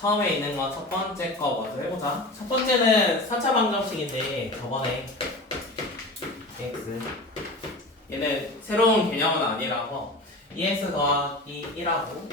처음에 있는 건 첫 번째 거 먼저 해보자. 첫 번째는 4차 방정식인데 저번에 x 얘는 새로운 개념은 아니라서 2x 더하기 1하고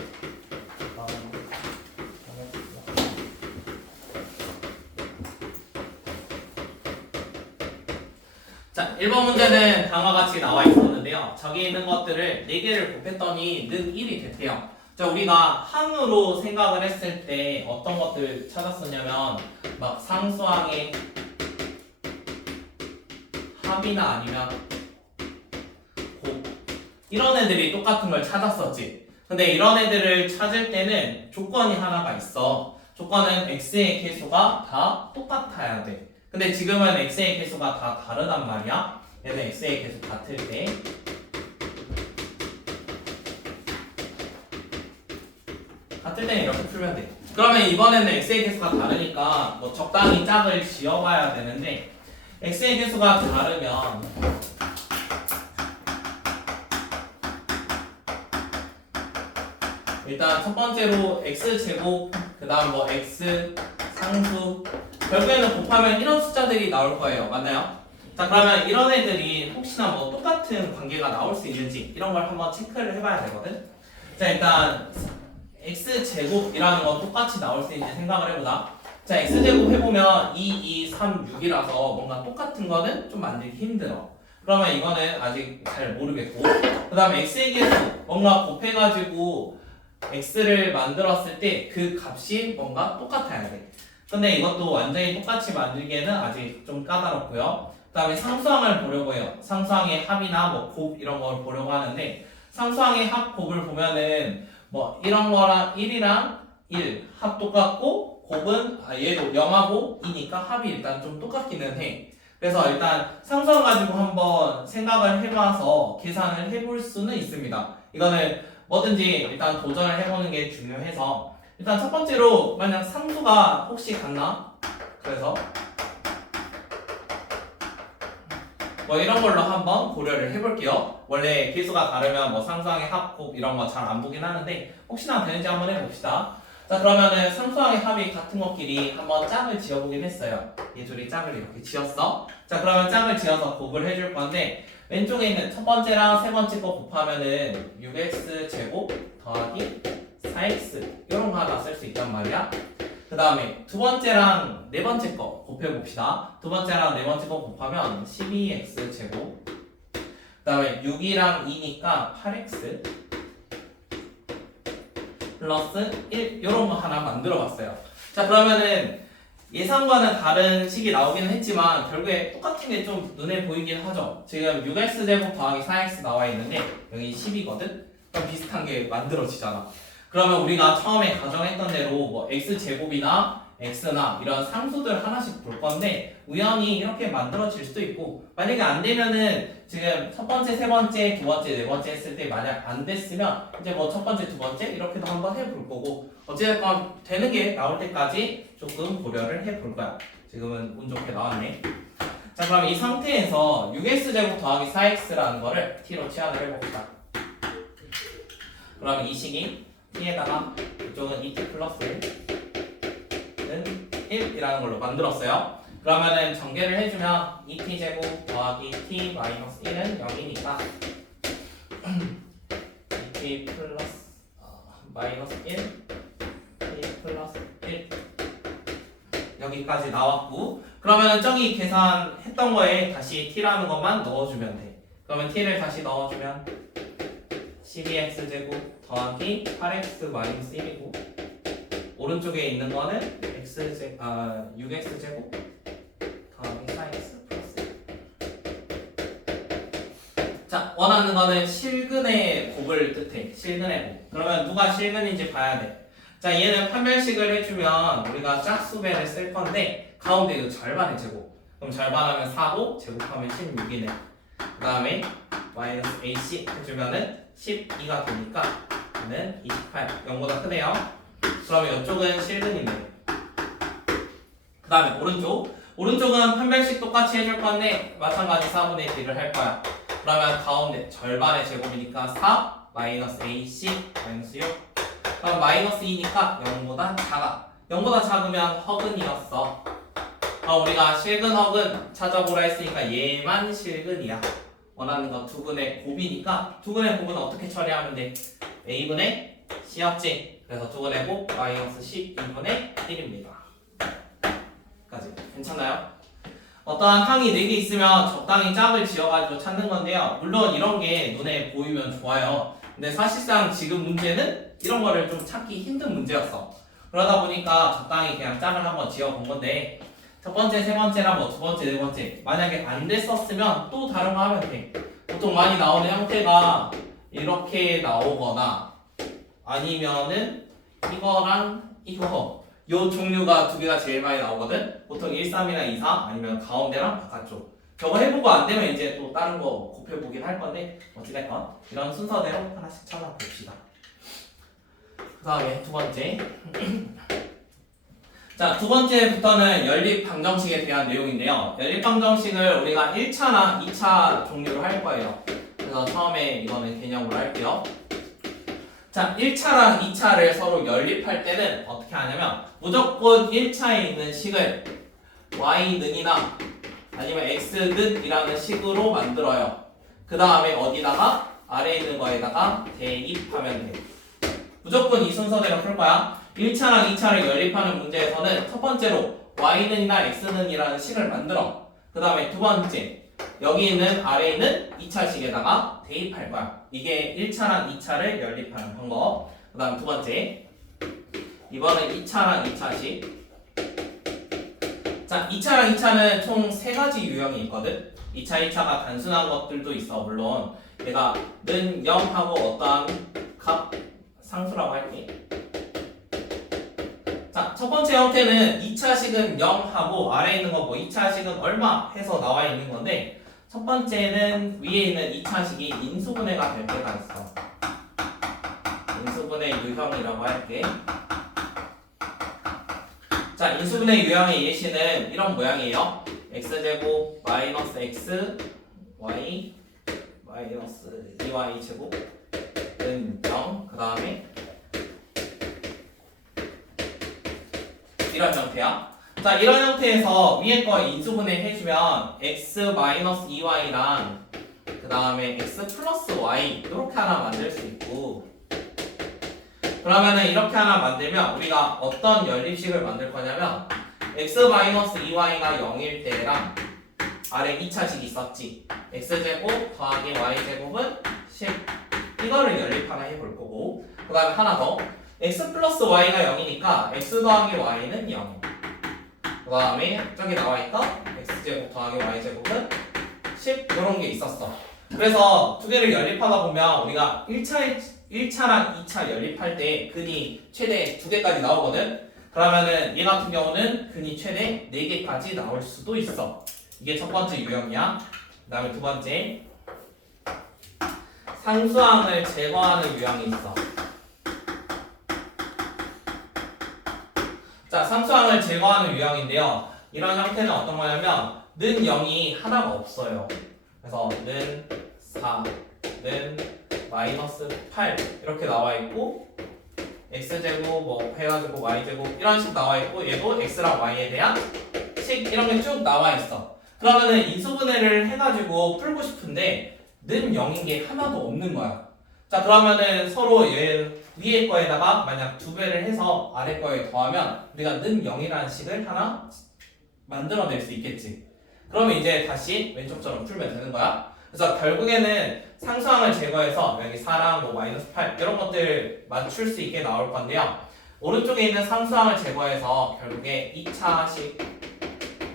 자, 1번 문제는 다음과 같이 나와 있었는데요. 저기 있는 것들을 4개를 곱했더니 는 1이 됐대요. 자, 우리가 항으로 생각을 했을 때 어떤 것들 찾았었냐면 막 상수항의 합이나 아니면 곱 이런 애들이 똑같은 걸 찾았었지. 근데 이런 애들을 찾을 때는 조건이 하나가 있어. 조건은 x의 개수가 다 똑같아야 돼. 근데 지금은 x의 개수가 다 다르단 말이야. 얘는 x의 개수 같을 때 때는 이렇게 풀면 돼. 그러면 이번에는 x의 개수가 다르니까 뭐 적당히 짝을 지어봐야 되는데 x의 개수가 다르면 일단 첫 번째로 x제곱 그 다음 뭐 x 상수 결국에는 곱하면 이런 숫자들이 나올 거예요. 맞나요? 자, 그러면 이런 애들이 혹시나 뭐 똑같은 관계가 나올 수 있는지 이런 걸 한번 체크를 해봐야 되거든. 자, 일단 x제곱이라는 건 똑같이 나올 수 있는지 생각을 해보자. 자, x제곱 해보면 2, 2, 3, 6이라서 뭔가 똑같은 거는 좀 만들기 힘들어. 그러면 이거는 아직 잘 모르겠고 그 다음에 x의 개수 뭔가 곱해가지고 x를 만들었을 때 그 값이 뭔가 똑같아야 돼. 근데 이것도 완전히 똑같이 만들기에는 아직 좀 까다롭고요. 그 다음에 상수항을 보려고 해요. 상수항의 합이나 뭐 곱 이런 걸 보려고 하는데 상수항의 합 곱을 보면은 뭐 이런 거랑 1이랑 1 합 똑같고 곱은 얘도 0하고 2니까 합이 일단 좀 똑같기는 해. 그래서 일단 상수항 가지고 한번 생각을 해봐서 계산을 해볼 수는 있습니다. 이거는 뭐든지 일단 도전을 해보는 게 중요해서 일단 첫 번째로 만약 상수가 혹시 같나? 그래서 뭐 이런 걸로 한번 고려를 해볼게요. 원래 개수가 다르면 뭐 상수항의 합, 곱 이런 거 잘 안 보긴 하는데 혹시나 되는지 한번 해봅시다. 자, 그러면은 상수항의 합이 같은 것끼리 한번 짝을 지어보긴 했어요. 이 둘이 짝을 이렇게 지었어. 자, 그러면 짝을 지어서 곱을 해줄 건데 왼쪽에 있는 첫 번째랑 세 번째 거 곱하면은 6x 제곱 더하기 4x 이런 거 하나 쓸 수 있단 말이야. 그 다음에 두 번째랑 네 번째 거 곱해봅시다. 두 번째랑 네 번째 거 곱하면 12x 제곱 그 다음에 6이랑 2니까 8x 플러스 1 이런 거 하나 만들어 봤어요. 자, 그러면은 예상과는 다른 식이 나오기는 했지만 결국에 똑같은 게 좀 눈에 보이긴 하죠. 지금 6x 제곱 더하기 4x 나와 있는데 여기 10이거든? 그럼 비슷한 게 만들어지잖아. 그러면 우리가 처음에 가정했던 대로 뭐 x제곱이나 x나 이런 상수들 하나씩 볼 건데 우연히 이렇게 만들어질 수도 있고 만약에 안 되면은 지금 첫 번째, 세 번째, 두 번째, 네 번째 했을 때 만약 안 됐으면 이제 뭐 첫 번째, 두 번째 이렇게도 한번 해볼 거고 어찌됐건 되는 게 나올 때까지 조금 고려를 해볼 거야. 지금은 운 좋게 나왔네. 자, 그럼 이 상태에서 6x제곱 더하기 4x라는 거를 t로 치환을 해봅시다. 그럼 이 식이 t에다가 이쪽은 2t 플러스 1이라는 걸로 만들었어요. 그러면은 전개를 해주면 2t 제곱 더하기 t 마이너스 1은 0이니까 2t 플러스 마이너스 1 t 플러스 1 여기까지 나왔고 그러면은 저기 계산했던 거에 다시 t라는 것만 넣어주면 돼. 그러면 t를 다시 넣어주면 12x 제곱 더하기 8x 마이너스 1이고 오른쪽에 있는 거는 6x 제곱 더하기 4x 플러스 1. 자, 원하는 거는 실근의 곱을 뜻해. 실근의 곱. 그러면 누가 실근인지 봐야 돼. 자, 얘는 판별식을 해주면 우리가 짝수배를 쓸 건데 가운데 이거 절반의 제곱. 그럼 절반하면 4고 제곱하면 16이네. 그 다음에 마이너스 AC 해주면은 12가 되니까 얘는 28, 0보다 크네요. 그러면 이쪽은 실근이네. 그 다음에 오른쪽은 판별식 똑같이 해줄 건데 마찬가지 4분의 D를 할 거야. 그러면 가운데 절반의 제곱이니까 4 마이너스 AC 마이너스 6 그럼 마이너스 2니까 0보다 작아. 0보다 작으면 허근이었어. 우리가 실근 허근 찾아보라 했으니까 얘만 실근이야. 원하는 거 두근의 곱이니까 두근의 곱은 어떻게 처리하면 돼? a분의 c였지. 그래서 두근의 곱 마이너스 12분의 1입니다. 까지 괜찮나요? 어떠한 항이 4개 있으면 적당히 짝을 지어가지고 찾는 건데요. 물론 이런 게 눈에 보이면 좋아요. 근데 사실상 지금 문제는 이런 거를 좀 찾기 힘든 문제였어. 그러다 보니까 적당히 그냥 짝을 한번 지어본 건데 첫 번째, 세 번째랑 뭐 두 번째, 네 번째 만약에 안 됐었으면 또 다른 거 하면 돼. 보통 많이 나오는 형태가 이렇게 나오거나 아니면은 이거랑 이거 요 종류가 두 개가 제일 많이 나오거든. 보통 1, 3이나 2, 4 아니면 가운데랑 바깥쪽. 저거 해보고 안 되면 이제 또 다른 거 곱해보긴 할 건데 어찌됐건 이런 순서대로 하나씩 찾아봅시다. 그 다음에 두 번째. 자, 두 번째부터는 연립방정식에 대한 내용인데요. 연립방정식을 우리가 1차나 2차 종류로 할 거예요. 그래서 처음에 이거는 개념으로 할게요. 자, 1차랑 2차를 서로 연립할 때는 어떻게 하냐면 무조건 1차에 있는 식을 y는이나 아니면 x는이라는 식으로 만들어요. 그 다음에 어디다가 아래에 있는 거에다가 대입하면 돼. 무조건 이 순서대로 풀 거야. 1차랑 2차를 연립하는 문제에서는 첫 번째로 y는이나 x는이라는 식을 만들어. 그 다음에 두 번째 여기 있는 아래에 있는 2차식에다가 대입할 거야. 이게 1차랑 2차를 연립하는 방법. 그 다음 두 번째 이번엔 2차랑 2차식. 자, 2차랑 2차는 총 3가지 유형이 있거든. 2차, 2차가 단순한 것들도 있어. 물론 내가 는 0하고 어떠한 값 상수라고 할게. 자, 첫 번째 형태는 2차식은 0하고 아래에 있는 거 뭐 2차식은 얼마 해서 나와 있는 건데 첫 번째는 위에 있는 2차식이 인수분해가 될 때가 있어. 인수분해 유형이라고 할게. 자, 인수분해 유형의 예시는 이런 모양이에요. x제곱 마이너스 x y 마이너스 2y 제곱은 0. 그 다음에 이런 형태야. 자, 이런 형태에서 위에 거 인수분해 해주면 x-2y랑 그 다음에 x 플러스 y 이렇게 하나 만들 수 있고 그러면은 이렇게 하나 만들면 우리가 어떤 연립식을 만들 거냐면 x-2y가 0일 때랑 아래 2차식 있었지. x제곱 더하기 y제곱은 10 이거를 연립 하나 해볼 거고 그 다음에 하나 더 x 플러스 y가 0이니까 x 더하기 y는 0. 그 다음에 저기 나와있던 x제곱 더하기 y제곱은 10 이런 게 있었어. 그래서 두 개를 연립하다 보면 우리가 1차랑 2차 연립할 때 근이 최대 2개까지 나오거든. 그러면은 얘 같은 경우는 근이 최대 4개까지 나올 수도 있어. 이게 첫 번째 유형이야. 그 다음에 두 번째 상수항을 제거하는 유형이 있어. 자, 상수항을 제거하는 유형인데요. 이런 형태는 어떤 거냐면 는 0이 하나가 없어요. 그래서 는 4, 는 마이너스 8 이렇게 나와 있고 x제곱 뭐 해가지고 y제곱 이런 식 나와 있고 얘도 x랑 y에 대한 식 이런 게 쭉 나와 있어. 그러면은 인수분해를 해가지고 풀고 싶은데 는 0인 게 하나도 없는 거야. 자, 그러면은 서로 얘 위에 거에다가 만약 2배를 해서 아래 거에 더하면 우리가 는 0이라는 식을 하나 만들어낼 수 있겠지. 그러면 이제 다시 왼쪽처럼 풀면 되는 거야. 그래서 결국에는 상수항을 제거해서 여기 4랑 뭐 마이너스 8 이런 것들 맞출 수 있게 나올 건데요. 오른쪽에 있는 상수항을 제거해서 결국에 2차식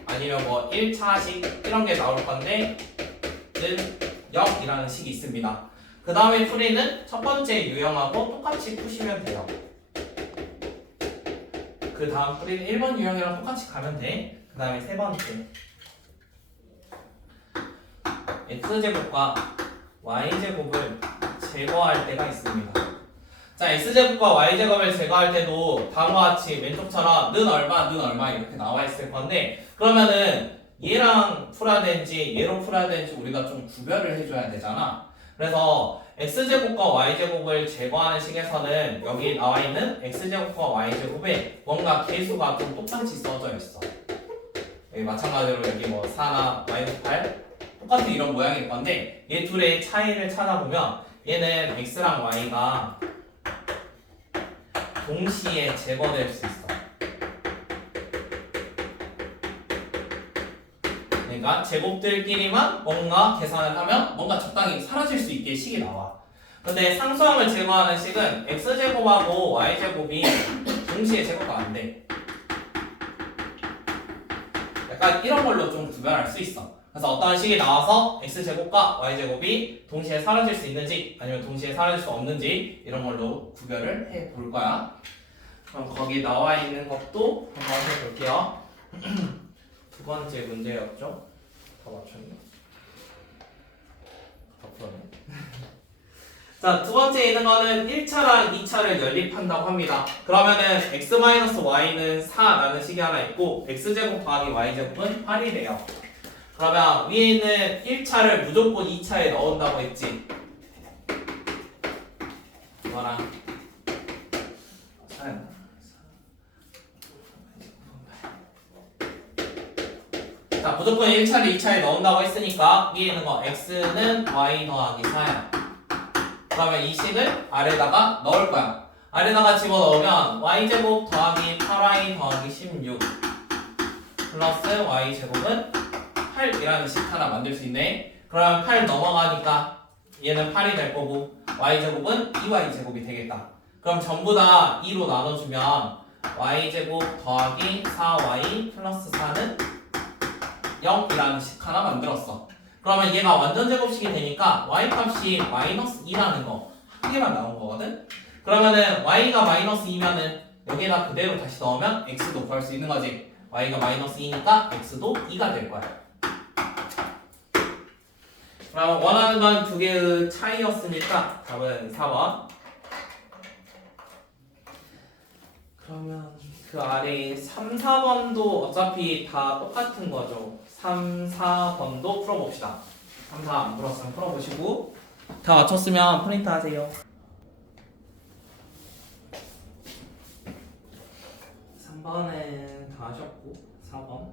아니면 뭐 1차식 이런 게 나올 건데 는 0이라는 식이 있습니다. 그 다음에 풀이는 첫 번째 유형하고 똑같이 푸시면 돼요. 그 다음 풀이는 1번 유형이랑 똑같이 가면 돼. 그 다음에 세 번째 x제곱과 y제곱을 제거할 때가 있습니다. 자, x제곱과 y제곱을 제거할 때도 다음과 같이 왼쪽처럼 는 얼마 이렇게 나와 있을 건데 그러면은 얘랑 풀어야 되는지 얘로 풀어야 되는지 우리가 좀 구별을 해줘야 되잖아. 그래서 x제곱과 y제곱을 제거하는 식에서는 여기 나와 있는 x제곱과 y제곱에 뭔가 계수가 좀 똑같이 써져 있어. 여기 마찬가지로 여기 뭐 4나 마이너스 8 똑같은 이런 모양일 건데 얘 둘의 차이를 찾아보면 얘는 x랑 y가 동시에 제거될 수 있어. 그러니까 제곱들끼리만 뭔가 계산을 하면 뭔가 적당히 사라질 수 있게 식이 나와. 근데 상수함을 제거하는 식은 x제곱하고 y제곱이 동시에 제거가 안 돼. 약간 이런 걸로 좀 구별할 수 있어. 그래서 어떤 식이 나와서 x제곱과 y제곱이 동시에 사라질 수 있는지 아니면 동시에 사라질 수 없는지 이런 걸로 구별을 해 볼 거야. 그럼 거기 나와 있는 것도 한번 해볼게요. 두 번째 문제였죠? 다 맞췄네? 다 풀었네? 자, 두 번째 있는 거는 1차랑 2차를 연립한다고 합니다. 그러면은 x-y는 4라는 식이 하나 있고 x제곱 더하기 y제곱은 8이래요. 그러면 위에 있는 1차를 무조건 2차에 넣은다고 했지. 이거랑 자, 무조건 1차를 2차에 넣은다고 했으니까 위에 있는 거 x는 y 더하기 4야. 그러면 이 식을 아래다가 넣을 거야. 아래다가 집어넣으면 y제곱 더하기 8y 더하기 16 플러스 y제곱은 8이라는 식 하나 만들 수 있네. 그러면 8 넘어가니까 얘는 8이 될 거고 y제곱은 2y제곱이 되겠다. 그럼 전부 다 2로 나눠주면 y제곱 더하기 4y 플러스 4는 0이라는 식 하나 만들었어. 그러면 얘가 완전 제곱식이 되니까 y 값이 마이너스 2라는 거 한 개만 나온 거거든? 그러면은 y가 마이너스 2면은 여기에다 그대로 다시 넣으면 x도 구할 수 있는 거지. y가 마이너스 2니까 x도 2가 될 거야. 그럼 원하는 건 두 개의 차이였으니까 답은 4번. 그러면 그 아래 3, 4번도 어차피 다 똑같은 거죠. 3, 4번도 풀어봅시다. 3, 4 안 풀었으면 풀어보시고 다 맞췄으면 프린트 하세요. 3번은 다 하셨고 4번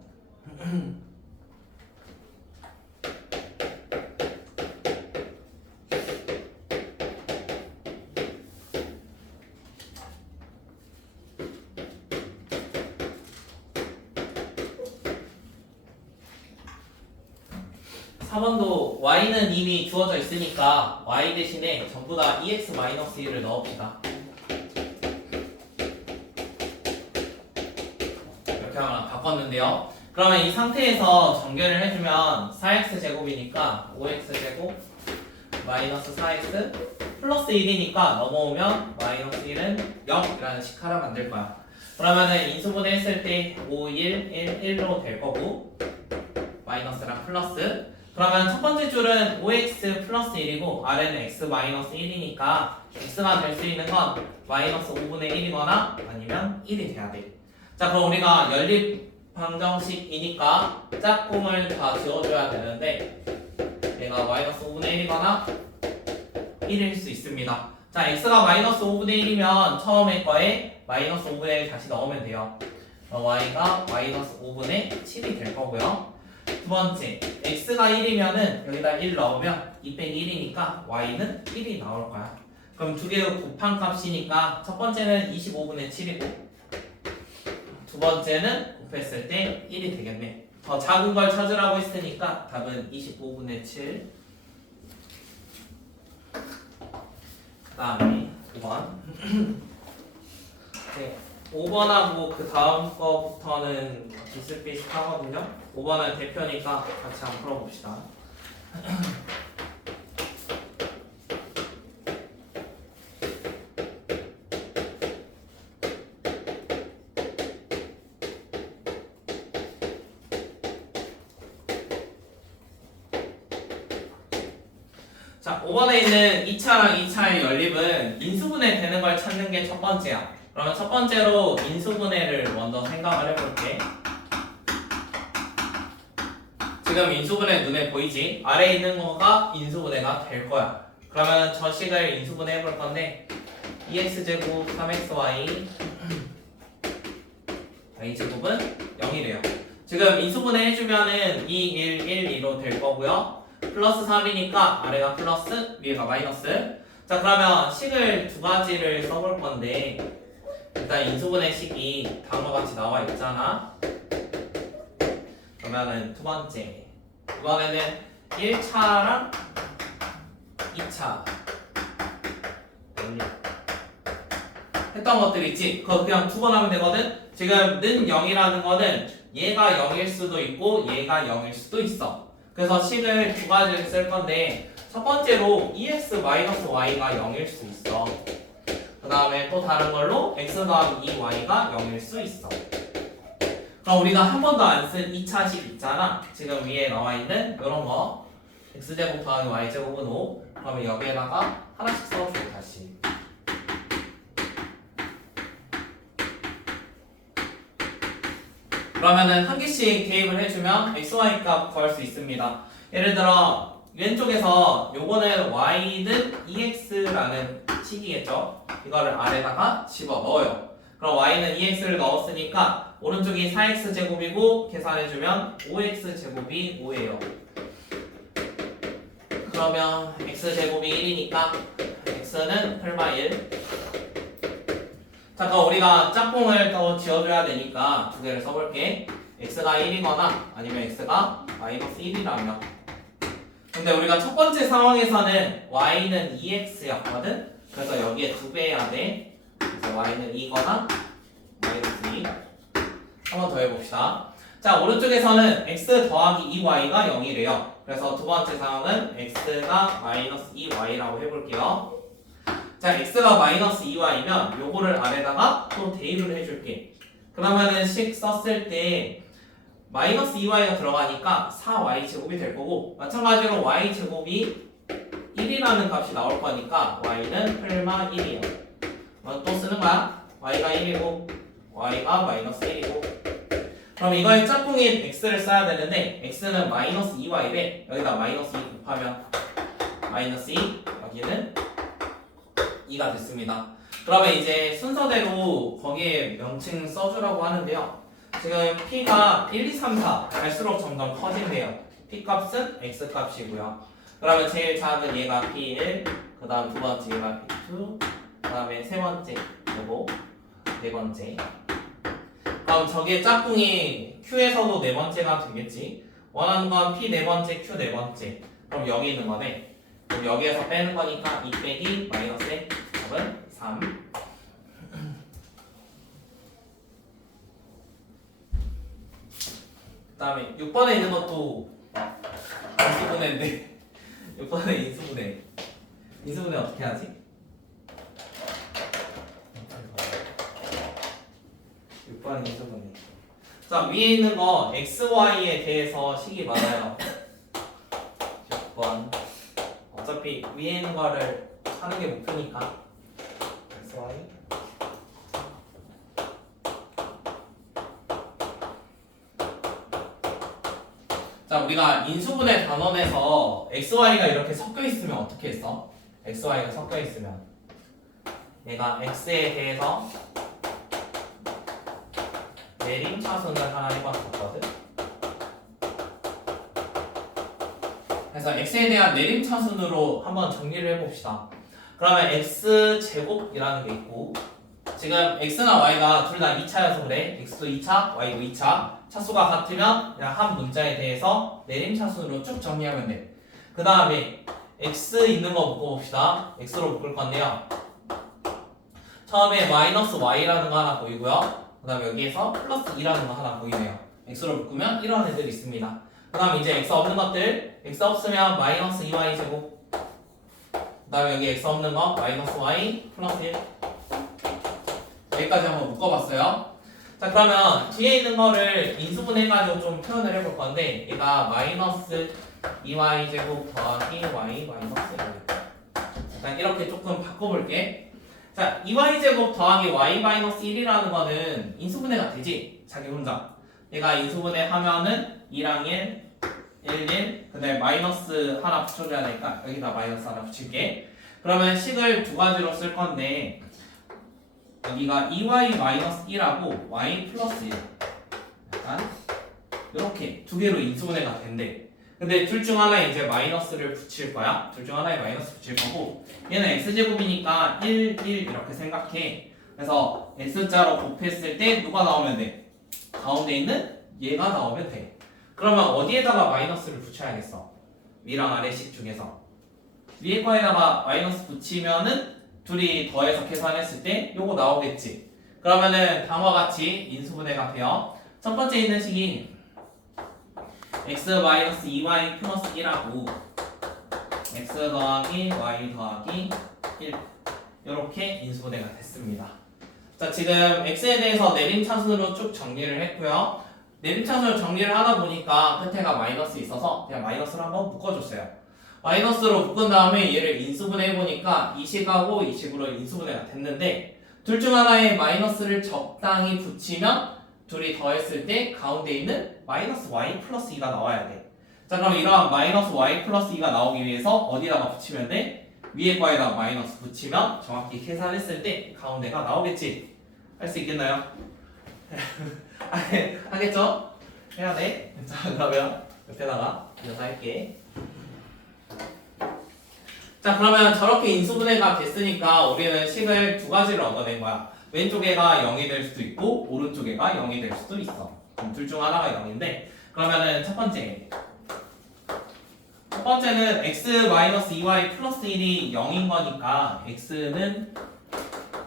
4번도 y는 이미 주어져 있으니까 y 대신에 전부 다 2x-1을 넣읍시다. 이렇게 하나 바꿨는데요. 그러면 이 상태에서 전개를 해주면 4x제곱이니까 5x제곱 마이너스 4x 플러스 1이니까 넘어오면 마이너스 1은 0이라는 식 하나 만들 거야. 그러면은 인수분해 했을 때 5, 1, 1, 1로 될 거고 마이너스랑 플러스. 그러면 첫 번째 줄은 5x 플러스 1이고 아래는 x 마이너스 1이니까 x가 될 수 있는 건 마이너스 5분의 1이거나 아니면 1이 돼야 돼. 자, 그럼 우리가 연립 방정식이니까 짝꿍을 다 지워줘야 되는데 얘가 마이너스 5분의 1이거나 1일 수 있습니다. 자, x가 마이너스 5분의 1이면 처음에 거에 마이너스 5분의 1 다시 넣으면 돼요. y가 마이너스 5분의 7이 될 거고요. 두 번째, x가 1이면은 여기다 1 넣으면 2 빼기 1이니까 y는 1이 나올 거야. 그럼 두 개의 곱한 값이니까 첫 번째는 25분의 7이고 두 번째는 곱했을 때 1이 되겠네. 더 작은 걸 찾으라고 했으니까 답은 25분의 7. 그 다음에 5번. 네, 5번하고 그 다음 거부터는 비슷비슷하거든요. 5번은 대표니까 같이 한번 풀어봅시다. 자, 5번에 있는 2차랑 2차의 연립은 인수분해 되는 걸 찾는 게 첫 번째야. 그러면 첫 번째로 인수분해를 먼저 생각을 해볼게. 지금 인수분해 눈에 보이지? 아래에 있는 거가 인수분해가 될 거야. 그러면 저 식을 인수분해 해볼 건데 2x제곱 3xy y제곱은 0이래요. 지금 인수분해 해주면은 2, 1, 1, 2로 될 거고요. 플러스 3이니까 아래가 플러스, 위에가 마이너스. 자, 그러면 식을 두 가지를 써볼 건데 일단 인수분해 식이 다음과 같이 나와 있잖아. 그러면은 두 번째 이번에는 1차랑 2차 했던 것들 있지? 그거 그냥 두 번 하면 되거든? 지금 는 0이라는 거는 얘가 0일 수도 있고 얘가 0일 수도 있어. 그래서 식을 두 가지를 쓸 건데 첫 번째로 EX-Y가 0일 수 있어. 그 다음에 또 다른 걸로 X 더하기 2Y가 0일 수 있어. 그럼 우리가 한 번도 안 쓴 2차식 있잖아. 지금 위에 나와 있는 이런 거 X제곱 더하기 Y제곱은 5. 그러면 여기에다가 하나씩 써줘 다시. 그러면은 한 개씩 대입을 해주면 XY 값 구할 수 있습니다. 예를 들어 왼쪽에서 요거는 Y는 EX라는 식이겠죠. 이거를 아래다가 집어 넣어요. 그럼 Y는 EX를 넣었으니까 오른쪽이 4X제곱이고 계산해주면 5X제곱이 5예요. 그러면 X제곱이 1이니까 X는 풀마 1. 자, 그럼 우리가 짝꿍을 더 지어줘야 되니까 두 개를 써볼게. X가 1이거나 아니면 X가 마이너스 1이라면. 근데 우리가 첫 번째 상황에서는 Y는 2X였거든? 그래서 여기에 2배 해야 돼. 그래서 Y는 2거나 마이너스 2. 한 번 더 해봅시다. 자, 오른쪽에서는 X 더하기 2Y가 0이래요. 그래서 두 번째 상황은 X가 마이너스 2Y라고 해볼게요. 자, X가 마이너스 2Y면 요거를 아래다가 또 대입을 해줄게. 그러면은 식 썼을 때 마이너스 2Y가 들어가니까 4Y제곱이 될 거고 마찬가지로 Y제곱이 1이라는 값이 나올 거니까 Y는 풀마 1이에요. 또 쓰는 거야. Y가 1이고 Y가 마이너스 1이고 그럼 이거의 짝꿍인 X를 써야 되는데 X는 마이너스 2Y래. 여기다 마이너스 2 곱하면 마이너스 2 여기는 2가 됐습니다. 그러면 이제 순서대로 거기에 명칭 써주라고 하는데요. 지금 P가 1, 2, 3, 4 갈수록 점점 커진대요. P 값은 X 값이고요. 그러면 제일 작은 얘가 P1, 그 다음 두 번째 얘가 P2, 그 다음에 세 번째 그리고 네 번째. 그럼 저기에 짝꿍이 Q에서도 네 번째가 되겠지. 원하는 건 P 네 번째, Q 네 번째. 그럼 여기 있는 거네. 그럼 여기에서 빼는 거니까 2 빼기 마이너스 답은 3. 그 다음에 6번에 있는 것도 인수분해인데 6번에 인수분해. 인수분해 어떻게 하지? 6번 인수분해. 자, 위에 있는 거 XY에 대해서 식이 많아요. 6번. 어차피 위에 있는 거를 하는 게 목표니까 XY. 자, 우리가 인수분해 단원에서 XY가 이렇게 섞여 있으면 어떻게 했어? XY가 섞여 있으면 얘가 X에 대해서 내림차순을 하나 해봤었거든. 그래서 X에 대한 내림차순으로 한번 정리를 해봅시다. 그러면 X제곱이라는 게 있고 지금 X나 Y가 둘 다 2차여서 그래. X도 2차, Y도 2차. 차수가 같으면 그냥 한 문자에 대해서 내림차순으로 쭉 정리하면 돼. 그 다음에 X 있는 거 묶어봅시다. X로 묶을 건데요. 처음에 마이너스 Y라는 거 하나 보이고요. 그 다음에 여기에서 플러스 2라는 거 하나 보이네요. X로 묶으면 이런 애들 있습니다. 그 다음 이제 X 없는 것들. X 없으면 마이너스 2Y 제곱. 그 다음에 여기 X 없는 거 마이너스 Y 플러스 1. 여기까지 한번 묶어봤어요. 자, 그러면 뒤에 있는 거를 인수분해해가지고 좀 표현을 해볼 건데 얘가 마이너스 2Y 제곱 더하기 Y 마이너스 1. 일단 이렇게 조금 바꿔볼게. 자, 2Y 제곱 더하기 Y 마이너스 1이라는 거는 인수분해가 되지? 자기 혼자. 얘가 인수분해 하면은 2랑 1 1, 1. 근데 마이너스 하나 붙여줘야 되니까 여기다 마이너스 하나 붙일게. 그러면 식을 두 가지로 쓸 건데 여기가 2y-1하고 y 플러스 1. 약간 이렇게 두 개로 인수분해가 된대. 근데 둘 중 하나에 이제 마이너스를 붙일 거야. 둘 중 하나에 마이너스 붙일 거고 얘는 x제곱이니까 1, 1 이렇게 생각해. 그래서 x자로 곱했을 때 누가 나오면 돼? 가운데 있는 얘가 나오면 돼. 그러면 어디에다가 마이너스를 붙여야겠어? 위랑 아래식 중에서 위에 거에다가 마이너스 붙이면은 둘이 더해서 계산했을 때 요거 나오겠지. 그러면은 다음과 같이 인수분해가 돼요. 첫 번째 있는 식이 x-2y 플러스 1하고 x 더하기 y 더하기 1 이렇게 인수분해가 됐습니다. 자, 지금 x에 대해서 내림차순으로 쭉 정리를 했고요. 내림차순으로 정리를 하다 보니까 끝에가 마이너스 있어서 그냥 마이너스를 한번 묶어줬어요. 마이너스로 묶은 다음에 얘를 인수분해 해보니까 이 식하고 이 식으로 인수분해가 됐는데 둘 중 하나에 마이너스를 적당히 붙이면 둘이 더했을 때 가운데 있는 마이너스 y 플러스 2가 나와야 돼. 자, 그럼 이러한 마이너스 y 플러스 2가 나오기 위해서 어디다가 붙이면 돼? 위에 거에다 마이너스 붙이면 정확히 계산했을 때 가운데가 나오겠지. 할 수 있겠나요? 하겠죠? 해야 돼. 자, 그러면 옆에다가 이어서 할게. 자, 그러면 저렇게 인수분해가 됐으니까 우리는 식을 두 가지를 얻어낸 거야. 왼쪽 애가 0이 될 수도 있고 오른쪽 애가 0이 될 수도 있어. 그럼 둘 중 하나가 0인데 그러면은 첫 번째는 x-2y 플러스 1이 0인 거니까 x는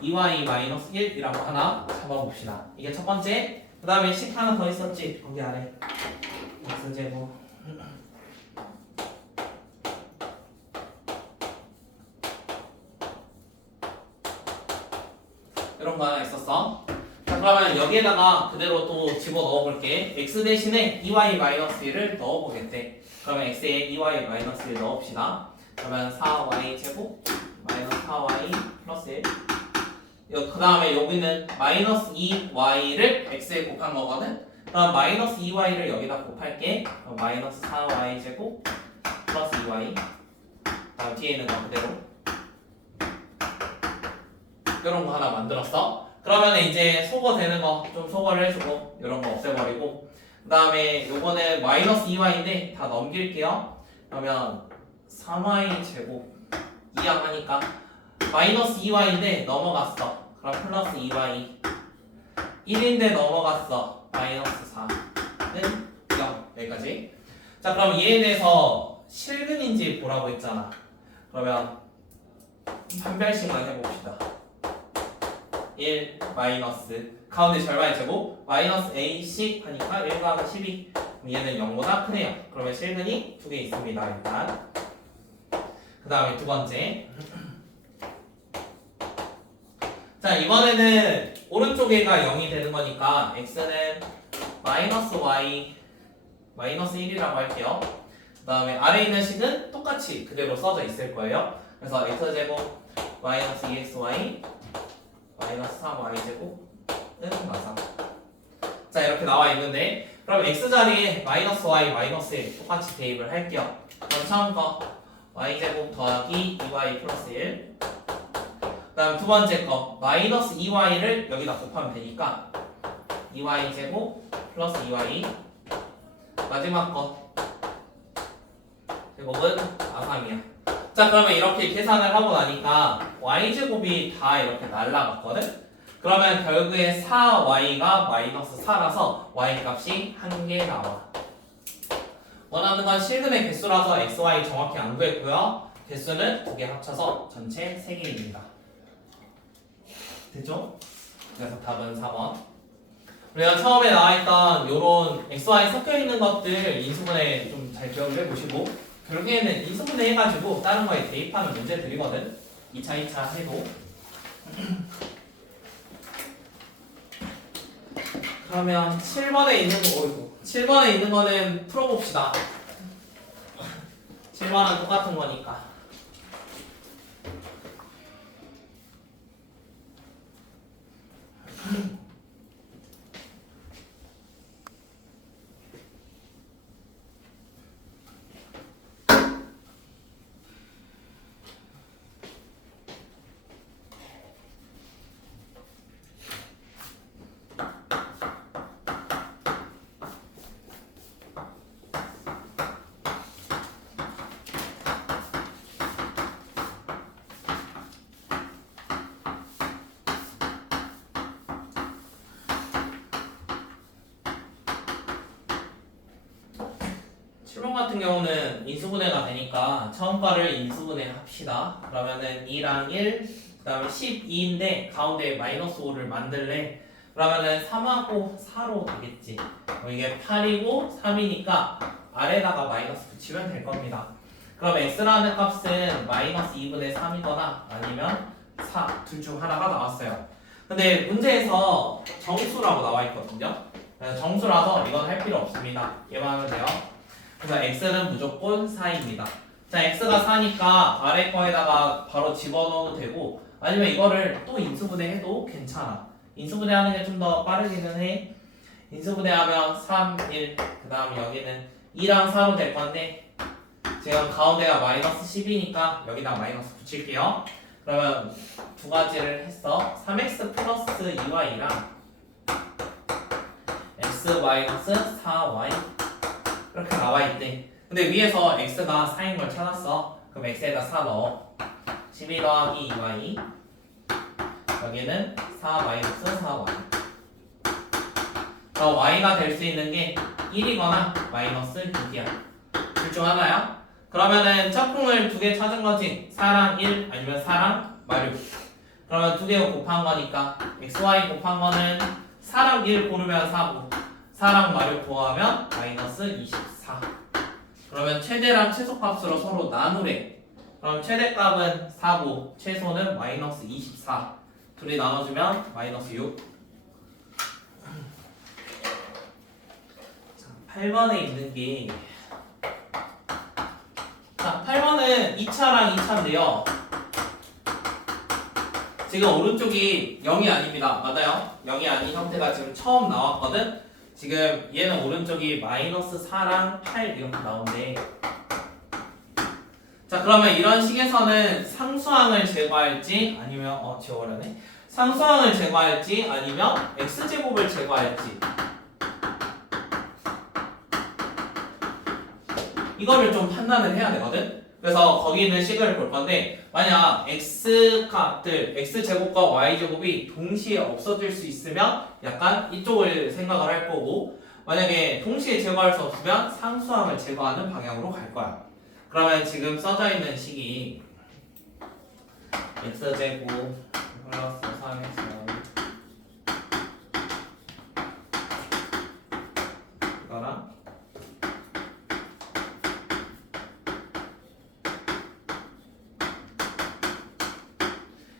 2y-1이라고 하나 잡아봅시다. 이게 첫 번째. 그 다음에 식 하나 더 있었지? 거기 안에 x제곱 이런 거 하나 있었어. 자, 그러면 여기에다가 그대로 또 집어넣어 볼게. x 대신에 2y-1을 넣어보겠대. 그러면 x에 2y-1 넣읍시다. 그러면 4y 제곱 마이너스 4y 플러스 1. 그 다음에 여기는 마이너스 2y를 x에 곱한 거거든. 그럼 마이너스 2y를 여기다 곱할게. 그럼 마이너스 4y 제곱 플러스 2y. 다음 뒤에 있는 거 그대로. 이런 거 하나 만들었어. 그러면 이제 소거 되는 거 좀 소거를 해주고 이런 거 없애버리고 그 다음에 요거는 마이너스 2y인데 다 넘길게요. 그러면 3y 제곱 이항하니까 마이너스 2y인데 넘어갔어. 그럼 플러스 2y 1인데 넘어갔어. 마이너스 4는 0 여기까지. 자, 그럼 얘에 대해서 실근인지 보라고 했잖아. 그러면 한 별씩만 해봅시다. 1 마이너스 가운데 절반의 제곱 마이너스 AC 하니까 1 더하기 12. 얘는 0보다 크네요. 그러면 실근이 두 개 있습니다. 일단 그 다음에 두 번째. 자, 이번에는 오른쪽 애가 0이 되는 거니까 x는 마이너스 y 마이너스 1이라고 할게요. 그 다음에 아래에 있는 식은 똑같이 그대로 써져 있을 거예요. 그래서 x제곱 마이너스 2xy 마이너스 3y제곱은 맞아. 자, 이렇게 나와 있는데 그럼 x 자리에 마이너스 y 마이너스 1 똑같이 대입을 할게요. 그럼 처음 거 y제곱 더하기 2y 플러스 1. 그 다음 두 번째 거 마이너스 2y를 여기다 곱하면 되니까 2y제곱 플러스 2y. 마지막 거 제곱은 아삼이야. 자, 그러면 이렇게 계산을 하고 나니까 y제곱이 다 이렇게 날라갔거든? 그러면 결국에 4y가 마이너스 4라서 y 값이 한 개 나와. 원하는 건 실근의 개수라서 xy 정확히 안 구했고요. 개수는 두 개 합쳐서 전체 3개입니다. 됐죠? 그래서 답은 4번. 우리가 처음에 나와있던 요런 xy 섞여있는 것들 인수분해 좀 잘 기억을 해보시고 결국에는 인수분해 해가지고 다른 거에 대입하는 문제들이거든. 2차 해도. 그러면 7번에 있는 거, 7번에 있는 거는 풀어봅시다. 7번은 똑같은 거니까. 같은 경우는 인수분해가 되니까 처음 거를 인수분해 합시다. 그러면은 2랑 1, 그 다음에 12인데 가운데 마이너스 5를 만들래. 그러면은 3하고 4로 되겠지. 이게 8이고 3이니까 아래다가 마이너스 붙이면 될 겁니다. 그럼 x라는 값은 마이너스 2분의 3이거나 아니면 4, 둘 중 하나가 나왔어요. 근데 문제에서 정수라고 나와 있거든요. 그래서 정수라서 이건 할 필요 없습니다. 얘만 하면 돼요. 그래서 x는 무조건 4입니다. 자, x가 4니까 아래 거에다가 바로 집어넣어도 되고 아니면 이거를 또 인수분해해도 괜찮아. 인수분해하는 게 좀 더 빠르기는 해. 인수분해하면 3, 1, 그 다음 여기는 2랑 4로 될 건데 지금 가운데가 마이너스 10이니까 여기다 마이너스 붙일게요. 그러면 두 가지를 했어. 3x 플러스 2y랑 x 마이너스 4y 이렇게 나와있대. 근데 위에서 x가 4인 걸 찾았어. 그럼 x에다 4 넣어. 12 더하기 2y 여기는 4 마이너스 4y. y가 될 수 있는 게 1이거나 마이너스 6이야. 둘 중 하나야. 그러면은 짝꿍을 두 개 찾은 거지. 4랑 1 아니면 4랑 마육. 그러면 두 개 곱한 거니까 xy 곱한 거는 4랑 1 고르면 4고 4랑 마육 더하면 마이너스 24. 그러면 최대랑 최소값으로 서로 나누래. 그럼 최대값은 4고 최소는 마이너스 24. 둘이 나눠주면 마이너스 6. 자, 8번에 있는 게 자, 8번은 2차랑 2차인데요. 지금 오른쪽이 0이 아닙니다. 맞아요? 0이 아닌 형태가 지금 처음 나왔거든? 지금 얘는 오른쪽이 마이너스 4랑 8 이렇게 나오는데 자, 그러면 이런 식에서는 상수항을 제거할지 아니면 지워버렸네. 상수항을 제거할지 아니면 x제곱을 제거할지 이거를 좀 판단을 해야 되거든. 그래서 거기 있는 식을 볼 건데 만약 x값들 x제곱과 y제곱이 동시에 없어질 수 있으면 약간 이쪽을 생각을 할 거고 만약에 동시에 제거할 수 없으면 상수항을 제거하는 방향으로 갈 거야. 그러면 지금 써져 있는 식이 x제곱 플러스 3x 이거랑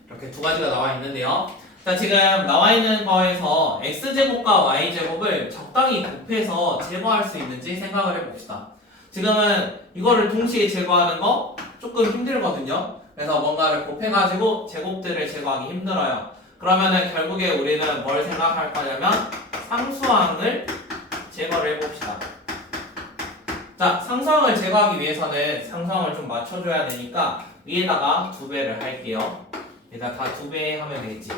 이렇게 두 가지가 나와 있는데요. 자, 지금 나와 있는 거에서 x제곱과 y제곱을 적당히 곱해서 제거할 수 있는지 생각을 해봅시다. 지금은 이거를 동시에 제거하는 거 조금 힘들거든요. 그래서 뭔가를 곱해가지고 제곱들을 제거하기 힘들어요. 그러면은 결국에 우리는 뭘 생각할 거냐면 상수항을 제거를 해봅시다. 자, 상수항을 제거하기 위해서는 상수항을 좀 맞춰줘야 되니까 위에다가 2배를 할게요. 일단 다 2배 하면 되겠지.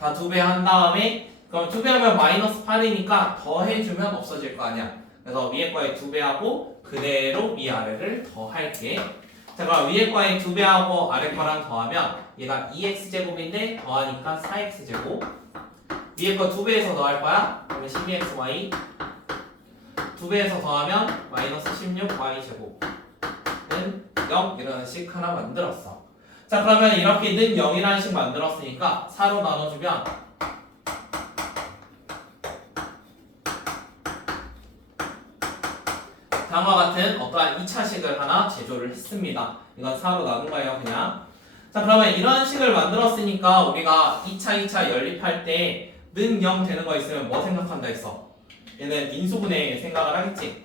다 2배 한 다음에 그럼 2배 하면 마이너스 8이니까 더해주면 없어질 거 아니야. 그래서 위에 거에 2배 하고 그대로 위아래를 더할게. 자, 그럼 위에 거에 2배 하고 아래 거랑 더하면 얘가 2x제곱인데 더하니까 4x제곱. 위에 거 2배에서 더할 거야. 그러면 12xy 2배에서 더하면 마이너스 16y제곱은 0 이라는 식 하나 만들었어. 자, 그러면 이렇게 는 0이라는 식 만들었으니까 4로 나눠주면 다음과 같은 어떠한 2차식을 하나 제조를 했습니다. 이건 4로 나눈 거예요, 그냥. 자, 그러면 이런 식을 만들었으니까 우리가 2차 연립할 때 는 0 되는 거 있으면 뭐 생각한다 했어? 얘는 인수분해 생각을 하겠지?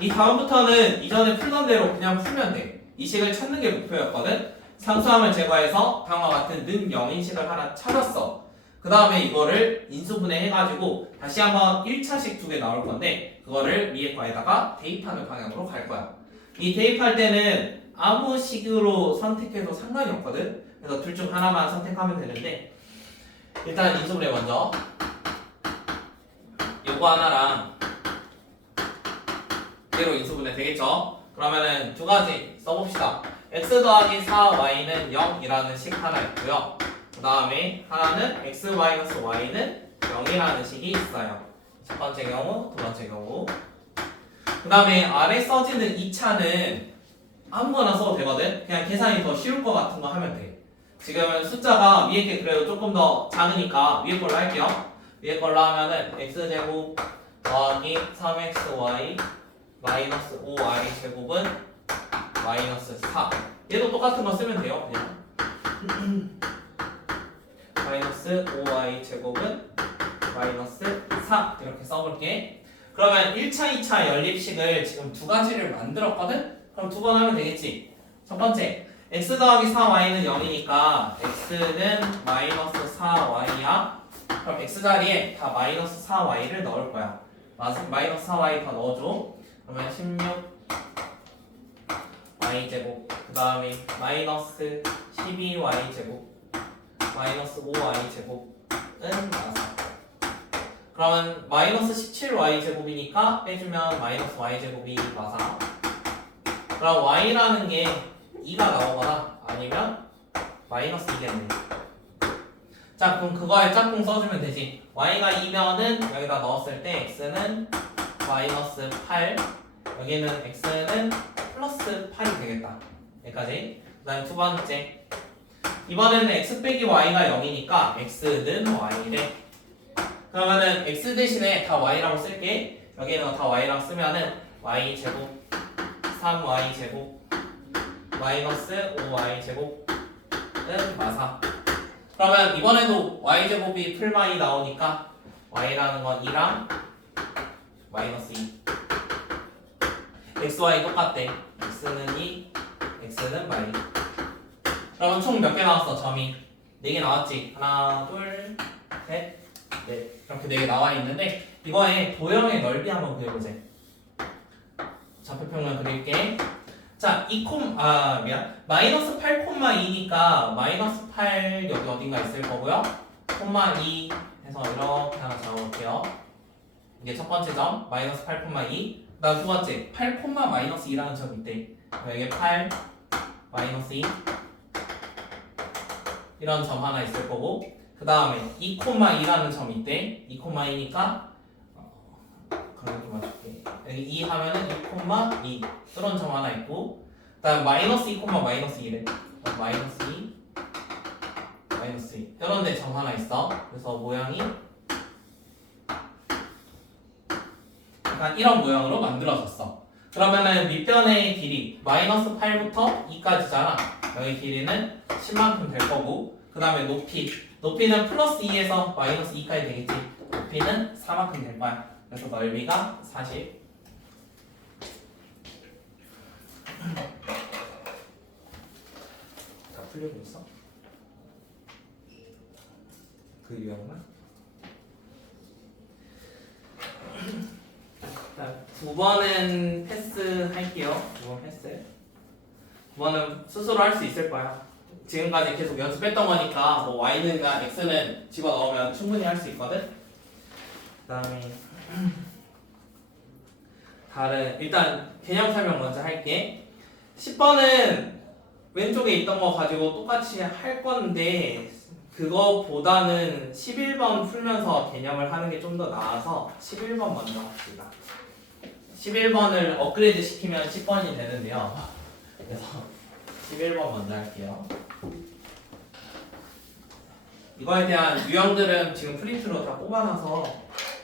이 다음부터는 이전에 풀던 대로 그냥 풀면 돼. 이 식을 찾는 게 목표였거든? 상수함을 제거해서 다음과 같은 는 0인 식을 하나 찾았어. 그 다음에 이거를 인수분해 해가지고 다시 한번 1차식 두 개 나올 건데 그거를 위에 거에다가 대입하는 방향으로 갈 거야. 이 대입할 때는 아무 식으로 선택해도 상관이 없거든? 그래서 둘 중 하나만 선택하면 되는데 일단 인수분해 먼저 요거 하나랑 이대로 인수분해 되겠죠? 그러면은 두 가지 써봅시다. x 더하기 4y는 0이라는 식 하나 있고요. 그 다음에 하나는 x-y는 0이라는 식이 있어요. 첫 번째 경우, 두 번째 경우. 그 다음에 아래 써지는 2차는 아무거나 써도 되거든. 그냥 계산이 더 쉬울 것 같은 거 하면 돼. 지금 숫자가 위에 게 그래도 조금 더 작으니까 위에 걸로 할게요. 위에 걸로 하면은 x제곱 더하기 3xy 마이너스 5y 제곱은 마이너스 4. 얘도 똑같은 거 쓰면 돼요. 그냥 마이너스 5y 제곱은 마이너스 4 이렇게 써볼게. 그러면 1차, 2차 연립식을 지금 두 가지를 만들었거든? 그럼 두 번 하면 되겠지. 첫 번째, x 더하기 4y는 0이니까 x는 마이너스 4y야. 그럼 x 자리에 다 마이너스 4y를 넣을 거야. 마이너스 4y 다 넣어줘. 그러면 16y 제곱, 그 다음에 마이너스 12y 제곱, 마이너스 5y 제곱은 나서. 그러면 마이너스 17y 제곱이니까 빼주면 마이너스 y 제곱이 나서. 그럼 y라는 게 2가 나오거나 아니면 마이너스 2겠네. 자, 그럼 그거에 짝꿍 써주면 되지. y가 2면은 여기다 넣었을 때 x는 마이너스 8, 여기는 x는 플러스 8이 되겠다. 여기까지. 그 다음에 두 번째, 이번에는 x 빼기 y가 0이니까 x는 y래. 그러면은 x 대신에 다 y라고 쓸게. 여기는 다 y라고 쓰면은 y 제곱 3y 제곱 마이너스 5y 제곱은 마사. 그러면 이번에도 y 제곱이 풀마이 나오니까 y라는 건 2랑 마이너스 2. xy 똑같대. x는 2, x는 마이. 그러면 총 몇 개 나왔어? 점이 4개 나왔지? 하나, 둘, 셋, 넷. 이렇게 4개 나와 있는데 이거의 도형의 넓이 한번 그려보자. 좌표평면 그릴게. 자, 마이너스 8,2니까 마이너스 8 여기 어딘가 있을 거고요. 콤마 2 해서 이렇게 하나 잡아볼게요. 이게 첫 번째 점, 마이너스 8,2. 그다음 두 번째, 8, 마이너스 2라는 점이 있대. 여기 8, 마이너스 2 이런 점 하나 있을 거고, 그 다음에 2,2라는 점이 있대. 2,2니까 그런 거 맞출게. 여기 2 하면은 2,2 이런 점 하나 있고, 그 다음 마이너스 2, 마이너스 2래. 마이너스 2, 마이너스 2 이런 데 점 하나 있어. 그래서 모양이 약간 이런 모양으로 만들어졌어. 그러면은 밑변의 길이 마이너스 8부터 2까지잖아. 여기 길이는 10만큼 될 거고, 그 다음에 높이는 플러스 2에서 마이너스 2까지 되겠지. 높이는 4만큼 될 거야. 그래서 넓이가 40. 다 풀리고 있어? 그 유형만? 자, 9번은 패스할게요. 9번 패스. 9번은 스스로 할 수 있을 거야. 지금까지 계속 연습했던 거니까 뭐 y는가 x는 집어넣으면 충분히 할 수 있거든. 그 다음에 일단 개념 설명 먼저 할게. 10번은 왼쪽에 있던 거 가지고 똑같이 할 건데 그거보다는 11번 풀면서 개념을 하는 게 좀 더 나아서 11번 먼저 합시다. 11번을 업그레이드 시키면 10번이 되는데요. 그래서 11번 먼저 할게요. 이거에 대한 유형들은 지금 프린트로 다 뽑아놔서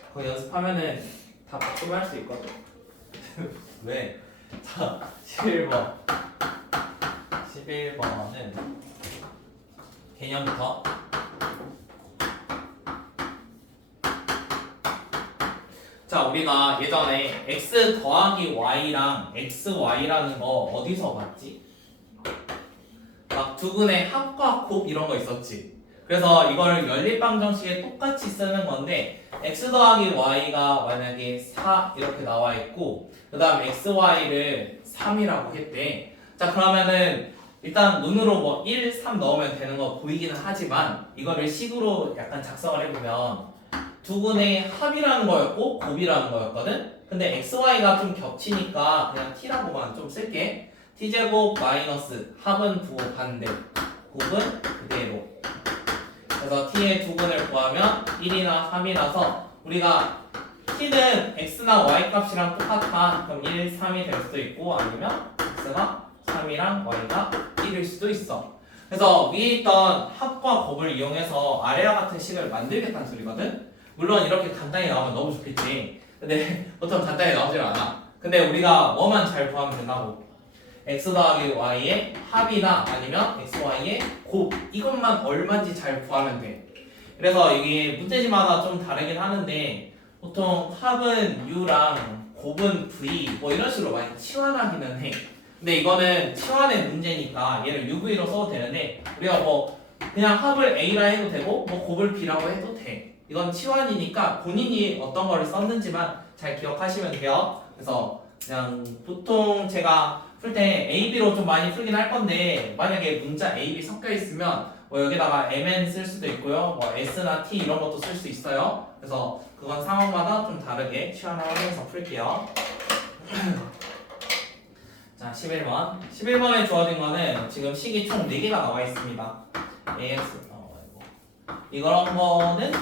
그거 연습하면은 다 복습할 수 있거든. 왜? 자, 11번. 11번은 개념부터. 자, 우리가 예전에 x 더하기 y랑 xy라는 거 어디서 봤지? 막 두근의 합과 곱 이런 거 있었지. 그래서 이걸 연립방정식에 똑같이 쓰는 건데 x 더하기 y가 만약에 4 이렇게 나와 있고 그 다음 xy를 3이라고 했대. 자, 그러면은 일단 눈으로 뭐 1, 3 넣으면 되는 거 보이기는 하지만 이거를 식으로 약간 작성을 해보면 두근의 합이라는 거였고 곱이라는 거였거든. 근데 xy가 좀 겹치니까 그냥 t라고만 좀 쓸게. t제곱 마이너스 합은 부호 반대, 곱은 그대로. 그래서 t의 두근을 구하면 1이나 3이라서 우리가 t는 x나 y 값이랑 똑같아. 그럼 1, 3이 될 수도 있고 아니면 x가 3이랑 y가 1일 수도 있어. 그래서 위에 있던 합과 곱을 이용해서 아래와 같은 식을 만들겠다는 소리거든. 물론 이렇게 간단히 나오면 너무 좋겠지. 근데 보통 간단히 나오질 않아. 근데 우리가 뭐만 잘 구하면 된다고. x 더하기 y의 합이나 아니면 x, y의 곱 이것만 얼마인지 잘 구하면 돼. 그래서 이게 문제지마다 좀 다르긴 하는데 보통 합은 u랑 곱은 v 뭐 이런 식으로 많이 치환하기는 해. 근데 이거는 치환의 문제니까 얘를 UV로 써도 되는데 우리가 뭐 그냥 합을 A라 해도 되고 뭐 곱을 B라고 해도 돼. 이건 치환이니까 본인이 어떤 거를 썼는지만 잘 기억하시면 돼요. 그래서 그냥 보통 제가 풀 때 A, B로 좀 많이 풀긴 할 건데 만약에 문자 A, B 섞여 있으면 뭐 여기다가 MN 쓸 수도 있고요. 뭐 S나 T 이런 것도 쓸 수 있어요. 그래서 그건 상황마다 좀 다르게 치환을 하면서 풀게요. 자, 11번. 11번에 주어진 거는 지금 식이 총 4개가 나와 있습니다. AX, 이런 거는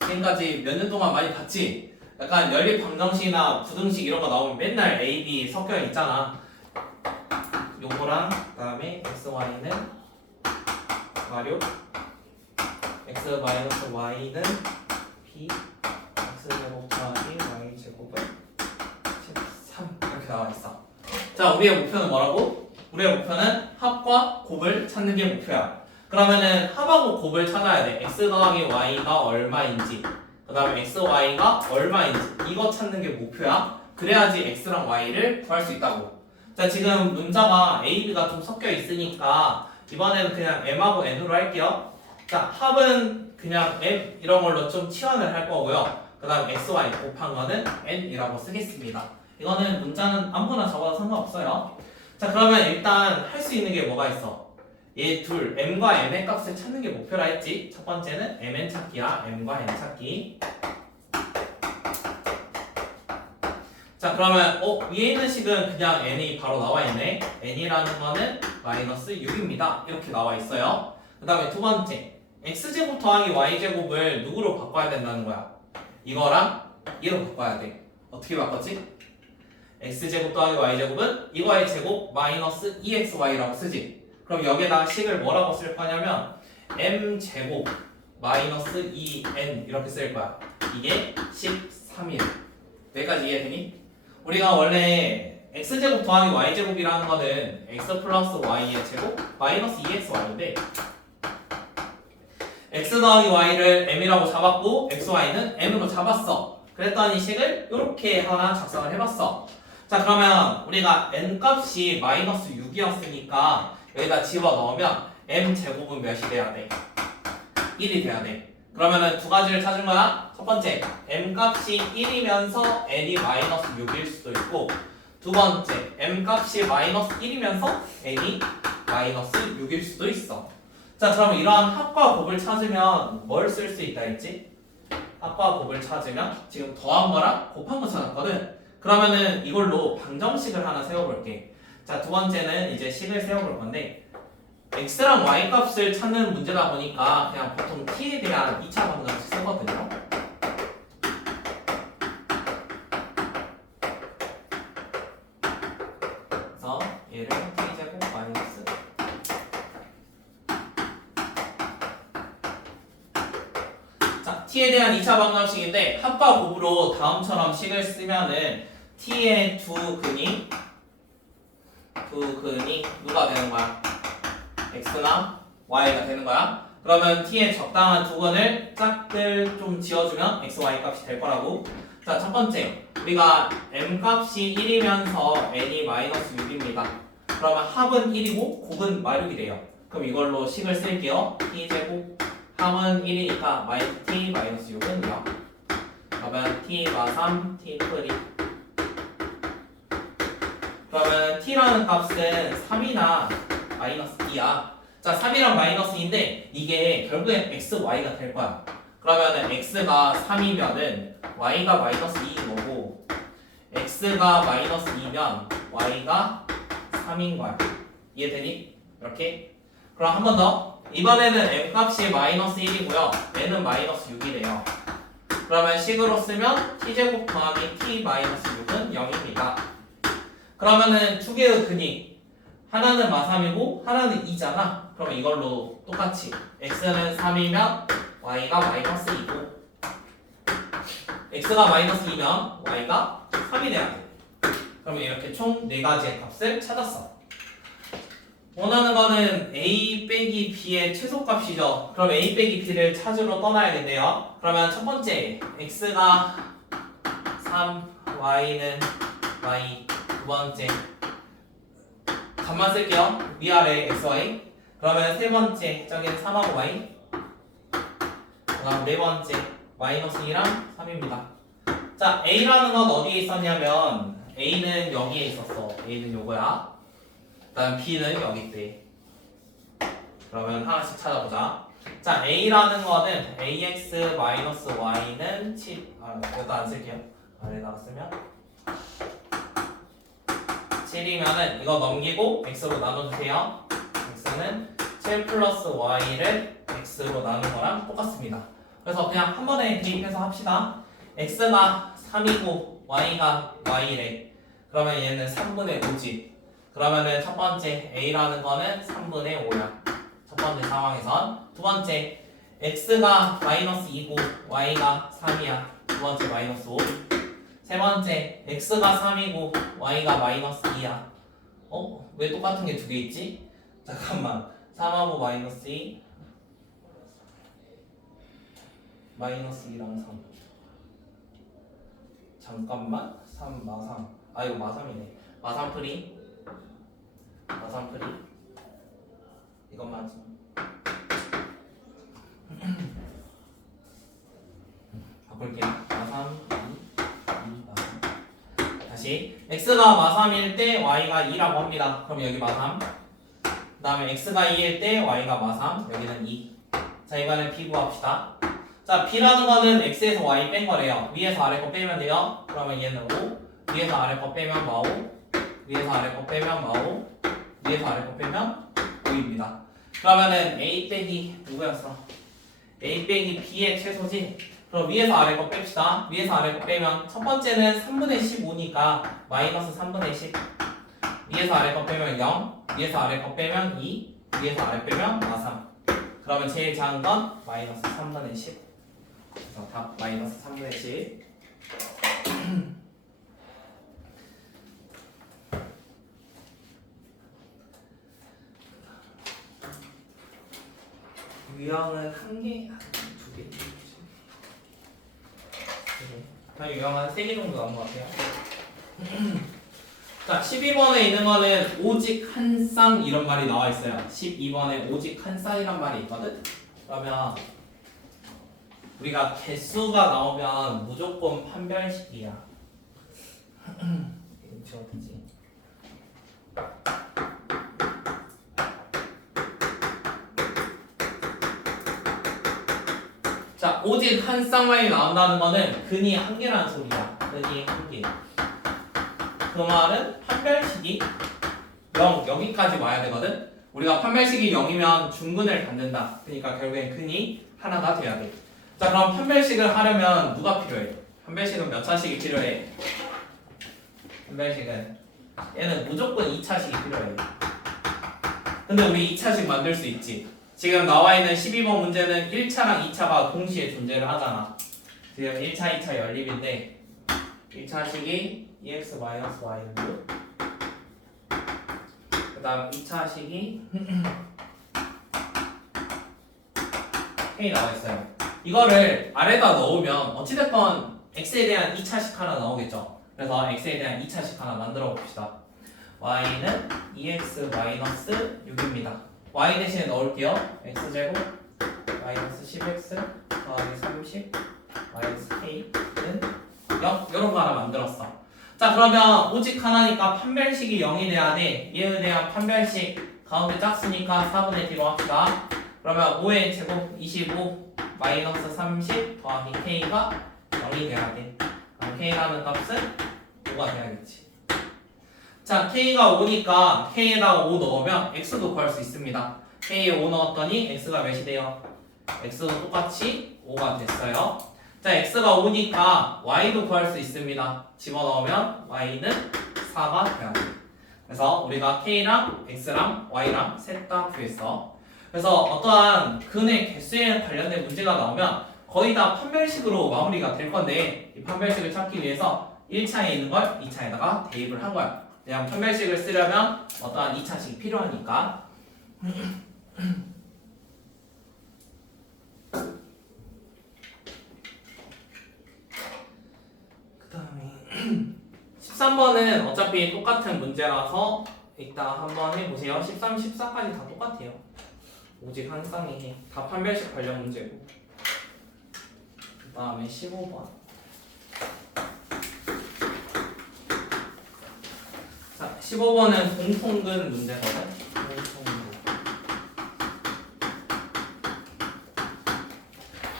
지금까지 몇 년 동안 많이 봤지? 약간 연립방정식이나 부등식 이런 거 나오면 맨날 A, B 섞여 있잖아. 요거랑 그다음에 X, Y는 마력 X 마이너스 Y는 P X제곱 더하기 Y제곱은 13 이렇게 나와 있어. 자, 우리의 목표는 뭐라고? 우리의 목표는 합과 곱을 찾는 게 목표야. 그러면은 합하고 곱을 찾아야 돼. x 더하기 y가 얼마인지, 그 다음에 x, y가 얼마인지 이거 찾는 게 목표야. 그래야지 x랑 y를 구할 수 있다고. 자, 지금 문자가 a, b가 좀 섞여 있으니까 이번에는 그냥 m하고 n으로 할게요. 자, 합은 그냥 m 이런 걸로 좀 치환을 할 거고요. 그 다음 x, y 곱한 거는 n이라고 쓰겠습니다. 이거는 문자는 아무거나 적어도 상관없어요. 자, 그러면 일단 할 수 있는 게 뭐가 있어? 얘 둘, m과 n의 값을 찾는 게 목표라 했지. 첫 번째는 mn 찾기야. m과 n 찾기. 자, 그러면 위에 있는 식은 그냥 n이 바로 나와 있네. n이라는 거는 마이너스 6입니다. 이렇게 나와 있어요. 그 다음에 두 번째, x제곱 더하기 y제곱을 누구로 바꿔야 된다는 거야? 이거랑 얘로 바꿔야 돼. 어떻게 바꿨지? x제곱 더하기 y제곱은 이거의 제곱 마이너스 2xy라고 쓰지. 그럼 여기에다가 식을 뭐라고 쓸 거냐면 m제곱 마이너스 2n 이렇게 쓸 거야. 이게 13일. 여기까지 이해되니? 우리가 원래 x제곱 더하기 y제곱이라는 거는 x 플러스 y의 제곱 마이너스 2xy인데 x 더하기 y를 m이라고 잡았고 xy는 m으로 잡았어. 그랬더니 식을 이렇게 하나 작성을 해봤어. 자, 그러면 우리가 n 값이 마이너스 6이었으니까 여기다 집어넣으면 m제곱은 몇이 돼야 돼? 1이 돼야 돼. 그러면은 두 가지를 찾은 거야. 첫 번째, m 값이 1이면서 n이 마이너스 6일 수도 있고, 두 번째, m 값이 마이너스 1이면서 n이 마이너스 6일 수도 있어. 자, 그럼 이러한 합과 곱을 찾으면 뭘 쓸 수 있다 했지? 합과 곱을 찾으면 지금 더한 거랑 곱한 거 찾았거든. 그러면은 이걸로 방정식을 하나 세워볼게. 자, 두 번째는 이제 식을 세워볼 건데 x랑 y 값을 찾는 문제다 보니까 그냥 보통 t에 대한 2차 방정식 쓰거든요. 그래서 얘를 t제곱 마이너스 자, t에 대한 2차 방정식인데 합과 곱으로 다음처럼 식을 쓰면은 t의 두 근이 누가 되는 거야? x나 y가 되는 거야. 그러면 t의 적당한 두 근을 짝을 좀 지어주면 x, y 값이 될 거라고. 자, 첫 번째, 우리가 m 값이 1이면서 n이 마이너스 6입니다. 그러면 합은 1이고 곱은 마육이래요. 그럼 이걸로 식을 쓸게요. t제곱 합은 1이니까 마이너스 t 마이너스 6은 0. 그러면 t 마 3 t 프리. 그러면 t라는 값은 3이나 마이너스 2야. 자, 3이랑 마이너스 2인데 이게 결국엔 x, y가 될 거야. 그러면은 x가 3이면은 y가 마이너스 2인 거고 x가 마이너스 2면 y가 3인 거야. 이해되니? 이렇게? 그럼 한 번 더. 이번에는 m 값이 마이너스 1이고요. n은 마이너스 6이래요. 그러면 식으로 쓰면 t제곱 더하기 t 마이너스 6은 0입니다. 그러면은 두 개의 근이 하나는 마삼이고 하나는 2잖아. 그러면 이걸로 똑같이 x는 3이면 y가 마이너스 2고 x가 마이너스 2면 y가 3이 돼야 돼. 그러면 이렇게 총 4가지의 값을 찾았어. 원하는 거는 a 빼기 b의 최소값이죠. 그럼 a 빼기 b를 찾으러 떠나야겠네요. 그러면 첫 번째 x가 3, y는 y. 두 번째 값만 쓸게요. 위아래 x, y. 그러면 세 번째 저기는 3하고 y. 그다음 네 번째 마이너스 2랑 3입니다. 자, a라는 건 어디에 있었냐면 a는 여기에 있었어. a는 요거야. 그다음 b는 여기 있대. 그러면 하나씩 찾아보자. 자, a라는 거는 ax-y는 7. 이것도 안 쓸게요. 아래다가 쓰면 7이면은 이거 넘기고 x로 나눠주세요. x는 7 플러스 y를 x로 나눈 거랑 똑같습니다. 그래서 그냥 한 번에 대입해서 합시다. x가 3이고 y가 y래. 그러면 얘는 3분의 5지. 그러면은 첫 번째 a라는 거는 3분의 5야. 첫 번째 상황에선. 두 번째 x가 마이너스 2고 y가 3이야. 두 번째 마이너스 5. 세 번째 x가 3이고 y가 마이너스 2야. 왜 똑같은 게 두 개 있지? 잠깐만. 3하고 마이너스 2 마이너스 2랑 3. 잠깐만. 3 마삼. 이거 마삼이네. 마삼풀이. 마삼풀이. 이것만 좀 바꿀게요. 마삼 2 마삼. 다시 x가 마삼일 때 y가 2라고 합니다. 그럼 여기 마삼. 그 다음에 x가 2일 때 y가 마삼. 여기는 2. 자, 이번엔 b 구합시다. 자, b라는 거는 x에서 y 뺀 거래요. 위에서 아래 거 빼면 돼요. 그러면 얘는 5. 위에서 아래 거 빼면 마 5. 위에서 아래 거 빼면 마 5. 위에서 아래 거 빼면 5입니다. 그러면은 a 빼기 누구였어? a 빼기 b의 최소지. 그럼 위에서 아래 거 뺍시다. 위에서 아래 거 빼면 첫 번째는 3분의 15니까 마이너스 3분의 10. 위에서 아래 거 빼면 0. 위에서 아래 거 빼면 2. 위에서 아래 빼면 마3. 그러면 제일 작은 건 마이너스 3분의 10. 그래서 답 마이너스 3분의 10. 유형은 한 개, 두 개, 유형은 3개 정도 나온 것 같아요. 자, 12번에 있는 거는 오직 한 쌍 이런 말이 나와 있어요. 12번에 오직 한 쌍이란 말이 있거든. 그러면 우리가 개수가 나오면 무조건 판별식이야. 이거 지워지지. 자, 오직 한 쌍만이 나온다는 거는 근이 한 개라는 소리야. 근이 한 개. 그 말은 판별식이 0 여기까지 와야 되거든. 우리가 판별식이 0이면 중근을 갖는다. 그러니까 결국엔 근이 하나가 돼야 돼. 자, 그럼 판별식을 하려면 누가 필요해? 판별식은 몇 차식이 필요해? 판별식은 얘는 무조건 2차식이 필요해. 근데 우리 2차식 만들 수 있지. 지금 나와 있는 12번 문제는 1차랑 2차가 동시에 존재를 하잖아. 지금 1차, 2차 연립인데 1차식이 EX-Y는 6. 그 다음 2차식이 K 나와 있어요. 이거를 아래다 넣으면 어찌됐건 X에 대한 2차식 하나 나오겠죠. 그래서 X에 대한 2차식 하나 만들어 봅시다. Y는 EX-6입니다. Y 대신에 넣을게요. X제곱 마이너스 10X 더하기 30 마이너스 K는 0. 이런 거 하나 만들었어. 자, 그러면 오직 하나니까 판별식이 0이 돼야 돼. 얘에 대한 판별식 가운데 짝수니까 4분의 D로 합시다. 그러면 5의 제곱 25 마이너스 30 더하기 K가 0이 돼야 돼. 그럼 K라는 값은 5가 돼야겠지. 자, K가 5니까 K에다가 5 넣으면 X도 구할 수 있습니다. K에 5 넣었더니 X가 몇이 돼요? X도 똑같이 5가 됐어요. 자, x가 5니까 y도 구할 수 있습니다. 집어넣으면 y는 4가 돼요. 그래서 우리가 k랑 x랑 y랑 셋 다 구했어. 그래서 어떠한 근의 개수에 관련된 문제가 나오면 거의 다 판별식으로 마무리가 될 건데, 이 판별식을 찾기 위해서 1차에 있는 걸 2차에다가 대입을 한 거야. 그냥 판별식을 쓰려면 어떠한 2차식이 필요하니까. 그 다음에 13번은 어차피 똑같은 문제라서 이따 한번 해보세요. 13, 14까지 다 똑같아요. 오직 한 쌍이 다 판별식 관련 문제고. 그 다음에 15번. 자, 15번은 공통근 문제거든. 공통근.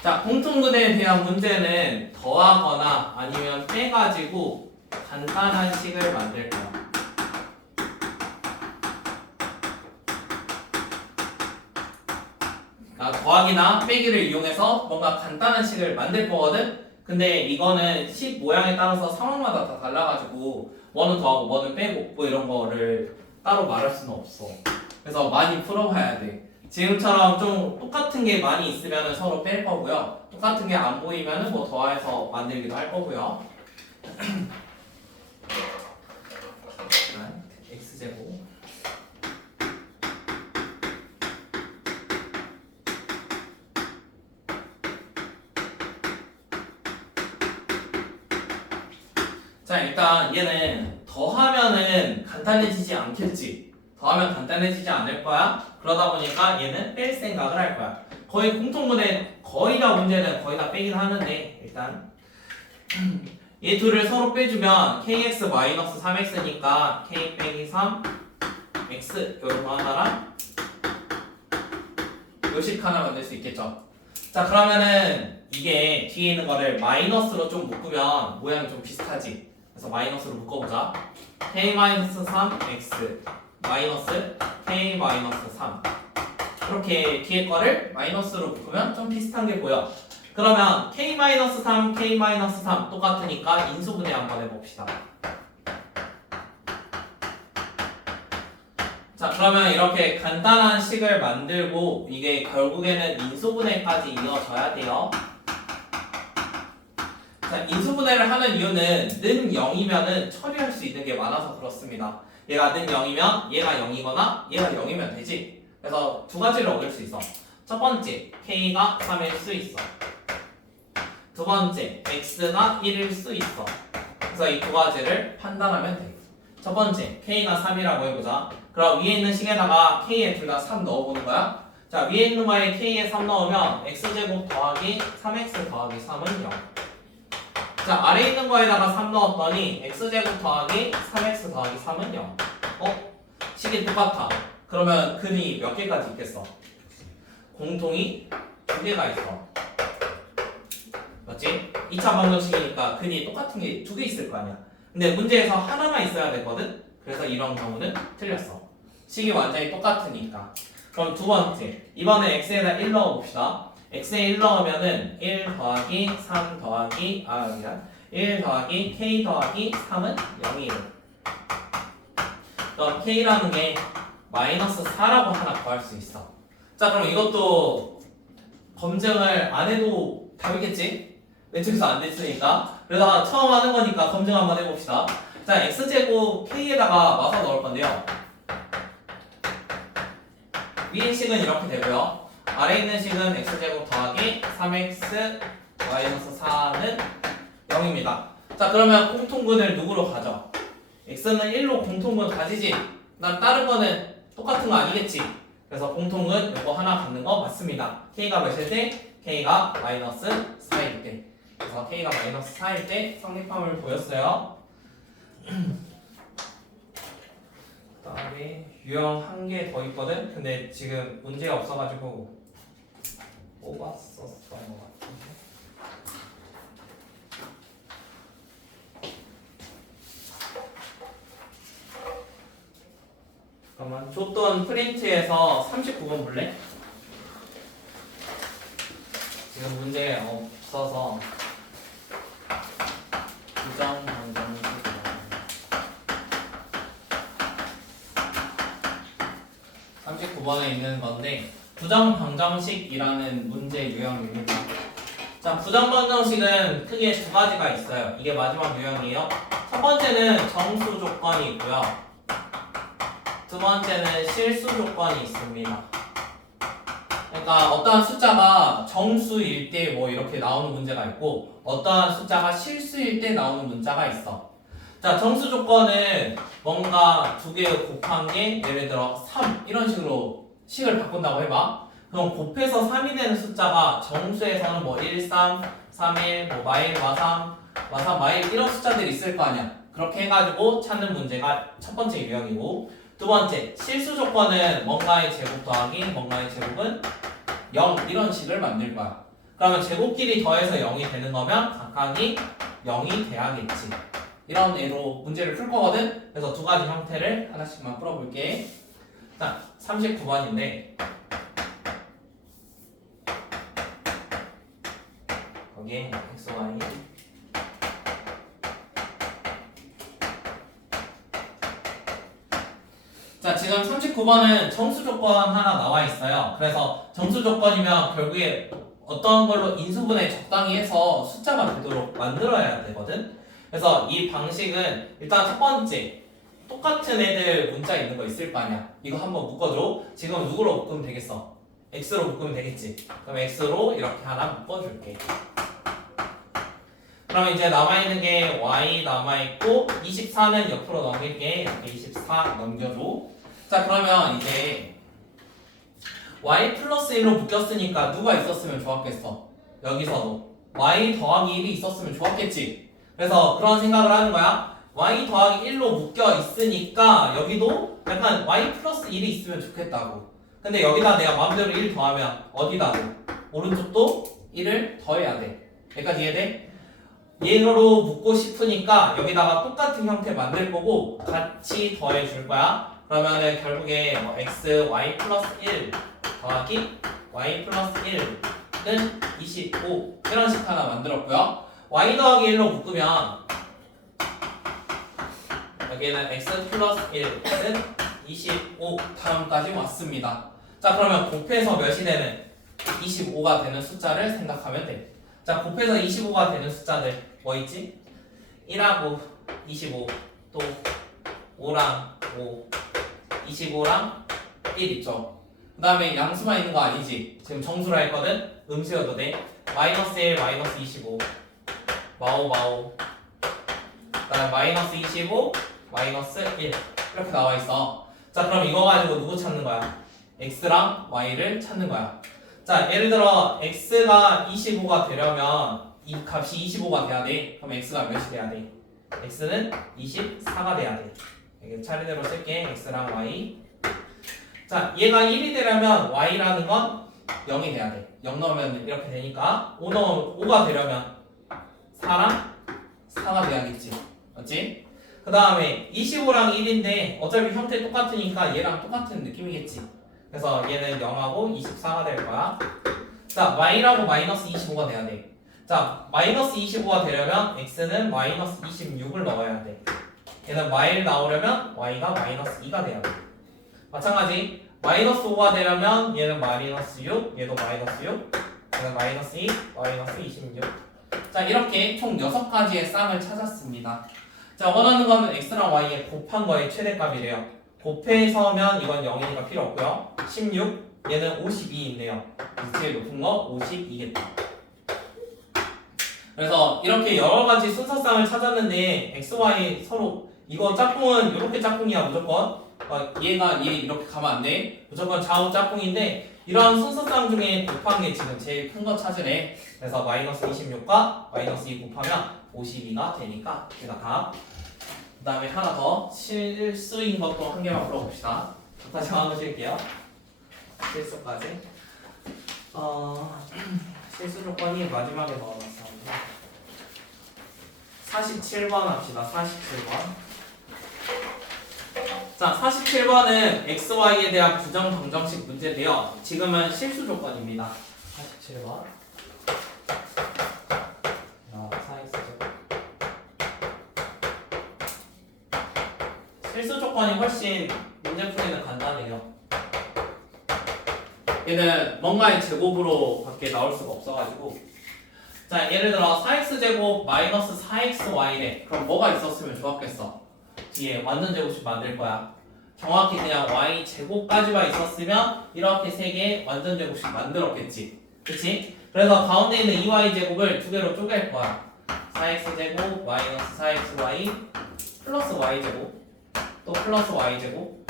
자, 공통근에 대한 문제는 더하거나 아니면 빼가지고 간단한 식을 만들 거야. 더하기나 빼기를 이용해서 뭔가 간단한 식을 만들 거거든? 근데 이거는 식 모양에 따라서 상황마다 다 달라가지고 뭐는 더하고 뭐는 빼고 뭐 이런 거를 따로 말할 수는 없어. 그래서 많이 풀어봐야 돼. 지금처럼 좀 똑같은 게 많이 있으면 서로 뺄 거고요. 똑같은 게 안 보이면 뭐 더해서 만들기도 할 거고요. x제곱. 자, 일단 얘는 더하면은 간단해지지 않겠지. 더하면 간단해지지 않을 거야. 그러다 보니까 얘는 뺄 생각을 할 거야. 거의 공통분의 거의 다 문제는 거의 다 빼긴 하는데 일단 얘 둘을 서로 빼주면 kx-3x니까 k 빼기 3 x 요런 거 하나랑 요식 하나 만들 수 있겠죠. 자, 그러면은 이게 뒤에 있는 거를 마이너스로 좀 묶으면 모양이 좀 비슷하지. 그래서 마이너스로 묶어보자. k-3x 마이너스 k-3 이렇게 뒤에 거를 마이너스로 묶으면 좀 비슷한 게 보여. 그러면 k-3, k-3 똑같으니까 인수분해 한번 해봅시다. 자, 그러면 이렇게 간단한 식을 만들고 이게 결국에는 인수분해까지 이어져야 돼요. 자, 인수분해를 하는 이유는 는 0이면은 처리할 수 있는 게 많아서 그렇습니다. 얘가 는 0이면 얘가 0이거나 얘가 0이면 되지. 그래서 두 가지를 얻을 수 있어. 첫 번째, k가 3일 수 있어. 두 번째, x가 1일 수 있어. 그래서 이 두 가지를 판단하면 돼. 첫 번째, k가 3이라고 해보자. 그럼 위에 있는 식에다가 k에 둘 다 3 넣어보는 거야. 자, 위에 있는 거에 k에 3 넣으면 x제곱 더하기 3x 더하기 3은 0. 자, 아래 있는 거에다가 3 넣었더니 x제곱 더하기 3x 더하기 3은 0. 식이 똑같아. 그러면 근이 몇 개까지 있겠어? 공통이 2개가 있어. 맞지? 2차 방정식이니까 근이 똑같은 게 2개 있을 거 아니야. 근데 문제에서 하나만 있어야 되거든? 그래서 이런 경우는 틀렸어. 식이 완전히 똑같으니까. 그럼 두 번째, 이번에 x에다 1 넣어봅시다. x에 1 넣으면은 1 더하기 3 더하기 1 더하기 k 더하기 3은 0이에요. 그럼 k라는 게 마이너스 4라고 하나 구할 수 있어. 자, 그럼 이것도 검증을 안 해도 답이겠지? 왼쪽에서 안 됐으니까. 그러다가 처음 하는 거니까 검증 한번 해봅시다. 자, x제곱 k에다가 와서 넣을 건데요. 위의 식은 이렇게 되고요. 아래 있는 식은 x제곱 더하기 3x 마이너스 4는 0입니다. 자, 그러면 공통근을 누구로 가져? x는 1로 공통근 가지지? 난 다른 거는 똑같은 거 아니겠지? 그래서 공통근 이거 하나 갖는 거 맞습니다. k가 몇일 때? k가 마이너스 4일 때. 그래서 k가 마이너스 4일 때 성립함을 보였어요. 그 다음에 유형 한 개 더 있거든? 근데 지금 문제가 없어가지고 뽑았었던 것 같은데. 잠깐만, 줬던 프린트에서 39번 볼래? 지금 문제 없어서 부정방정식 39번에 있는 건데 부정방정식이라는 문제 유형입니다. 자, 부정방정식은 크게 두 가지가 있어요. 이게 마지막 유형이에요. 첫 번째는 정수 조건이 있고요. 두 번째는 실수 조건이 있습니다. 그러니까 어떠한 숫자가 정수일 때 뭐 이렇게 나오는 문제가 있고 어떠한 숫자가 실수일 때 나오는 문자가 있어. 자, 정수 조건은 뭔가 두 개 곱한 게 예를 들어 3 이런 식으로 식을 바꾼다고 해봐. 그럼 곱해서 3이 되는 숫자가 정수에서는 뭐 1, 3, 3, 1, 뭐 마일, 마삼, 마삼, 마일 이런 숫자들이 있을 거 아니야. 그렇게 해가지고 찾는 문제가 첫 번째 유형이고, 두 번째 실수 조건은 뭔가의 제곱 더하기 뭔가의 제곱은 0 이런 식을 만들 거야. 그러면 제곱끼리 더해서 0이 되는 거면 각각이 0이 돼야겠지. 이런 애로 문제를 풀 거거든. 그래서 두 가지 형태를 하나씩만 풀어볼게. 자, 39번인데 거기에 x, y 자, 지금 39번은 정수 조건 하나 나와 있어요. 그래서 정수 조건이면 결국에 어떤 걸로 인수분해 적당히 해서 숫자가 되도록 만들어야 되거든. 그래서 이 방식은 일단 첫 번째 똑같은 애들 문자 있는 거 있을 거 아니야. 이거 한번 묶어줘. 지금 누구로 묶으면 되겠어? x로 묶으면 되겠지. 그럼 x로 이렇게 하나 묶어줄게. 그럼 이제 남아있는 게 y 남아있고 24는 옆으로 넘길게. 이렇게 24 넘겨줘. 자, 그러면 이제 y 플러스 1로 묶였으니까 누가 있었으면 좋았겠어? 여기서도 y 더하기 1이 있었으면 좋았겠지. 그래서 그런 생각을 하는 거야. y 더하기 1로 묶여 있으니까 여기도 약간 y 플러스 1이 있으면 좋겠다고. 근데 여기다 내가 마음대로 1 더하면 어디다도 오른쪽도 1을 더해야 돼. 여기까지 이해돼? 얘로 묶고 싶으니까 여기다가 똑같은 형태 만들 거고 같이 더해 줄 거야. 그러면은 결국에 뭐 x, y 플러스 1 더하기 y 플러스 1는 25 이런 식 하나 만들었고요. y 더하기 1로 묶으면 여기는 x 플러스 1은 25 다음까지 왔습니다. 자, 그러면 곱해서 몇이 되는 25가 되는 숫자를 생각하면 돼. 자, 곱해서 25가 되는 숫자들 뭐 있지? 1하고 25 또 5랑 5 25랑 1 있죠. 그 다음에 양수만 있는 거 아니지. 지금 정수라 했거든. 음수여도 돼. 마이너스 1, 마이너스 25 마오 마오. 그 다음에 마이너스 25, 마이너스 1 이렇게 나와 있어. 자, 그럼 이거 가지고 누구 찾는 거야? x랑 y를 찾는 거야. 자, 예를 들어 x가 25가 되려면 이 값이 25가 돼야 돼. 그럼 x가 몇이 돼야 돼? x는 24가 돼야 돼. 이게 차례대로 쓸게. x랑 y. 자, 얘가 1이 되려면 y라는 건 0이 돼야 돼. 0 넣으면 이렇게 되니까 5가 되려면 4랑 4가 돼야겠지. 맞지? 그 다음에 25랑 1인데 어차피 형태 똑같으니까 얘랑 똑같은 느낌이겠지. 그래서 얘는 0하고 24가 될 거야. 자, y라고 마이너스 25가 돼야 돼. 자, 마이너스 25가 되려면 x는 마이너스 26을 넣어야 돼. 얘는 마일 나오려면 y가 마이너스 2가 돼야 돼. 마찬가지 마이너스 5가 되려면 얘는 마이너스 6, 얘도 마이너스 6, 얘는 마이너스 2, 마이너스 26. 자, 이렇게 총 6가지의 쌍을 찾았습니다. 자, 원하는 거는 x랑 y의 곱한 거의 최대값이래요. 곱해서면 이건 0이니까 필요 없고요. 16, 얘는 52 있네요. 제일 높은 거 52겠다. 그래서 이렇게 여러 가지 순서쌍을 찾았는데 x, y 서로 이거 짝꿍은 이렇게 짝꿍이야 무조건. 얘가 얘 이렇게 가면 안 돼. 무조건 좌우 짝꿍인데 이런 순서쌍 중에 곱한 게 지금 제일 큰 거 찾으래. 그래서 마이너스 26과 마이너스 2 곱하면 52가 되니까 제가 답. 그 다음에 하나 더 실수인 것도 한 개만 풀어봅시다. 다시 한번 쉴게요. 실수까지. 실수 조건이 마지막에 넣어놨었는데 47번 합시다. 47번. 자, 47번은 XY에 대한 부정방정식 문제인데요. 지금은 실수 조건입니다. 47번. 4x 실수 조건이 훨씬 문제 풀이는 간단해요. 얘는 뭔가의 제곱으로 밖에 나올 수가 없어가지고 자 예를 들어 4x제곱 마이너스 4xy래. 그럼 뭐가 있었으면 좋았겠어? 뒤에 완전 제곱식 만들 거야. 정확히 그냥 y제곱까지만 있었으면 이렇게 세 개 완전 제곱식 만들었겠지. 그치? 그래서 가운데 있는 2y제곱을 두 개로 쪼갤 거야. 4x제곱 마이너스 4xy 플러스 y제곱 또 플러스 y제곱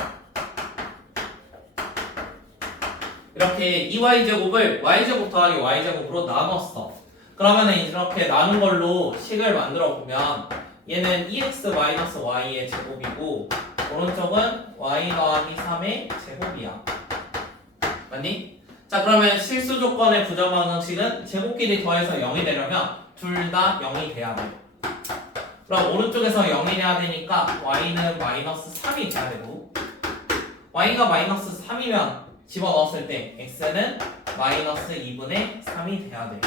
이렇게 2y제곱을 y제곱 더하기 y제곱으로 나눴어. 그러면은 이렇게 나눈 걸로 식을 만들어 보면 얘는 2x-y의 제곱이고 오른쪽은 y 더하기 3의 제곱이야. 맞니? 자 그러면 실수 조건의 부정방정식은 제곱끼리 더해서 0이 되려면 둘 다 0이 돼야 돼. 그럼 오른쪽에서 0이 돼야 되니까 y는 마이너스 3이 돼야 되고 y가 마이너스 3이면 집어넣었을 때 x는 마이너스 2분의 3이 돼야 돼.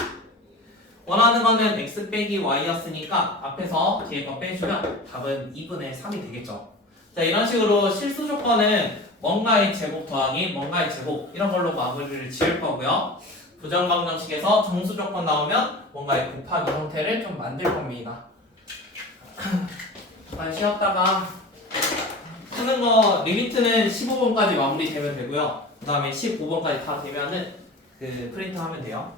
원하는 거는 x 빼기 y였으니까 앞에서 뒤에 거 빼주면 답은 2분의 3이 되겠죠. 자 이런 식으로 실수 조건은 뭔가의 제곱 더하기 뭔가의 제곱 이런 걸로 마무리를 지을 거고요. 부정방정식에서 정수 조건 나오면 뭔가의 곱하기 형태를 좀 만들 겁니다. 잠깐 쉬었다가 푸는 거 리미트는 15번까지 마무리되면 되고요. 그 다음에 15번까지 다 되면은 그 프린트 하면 돼요.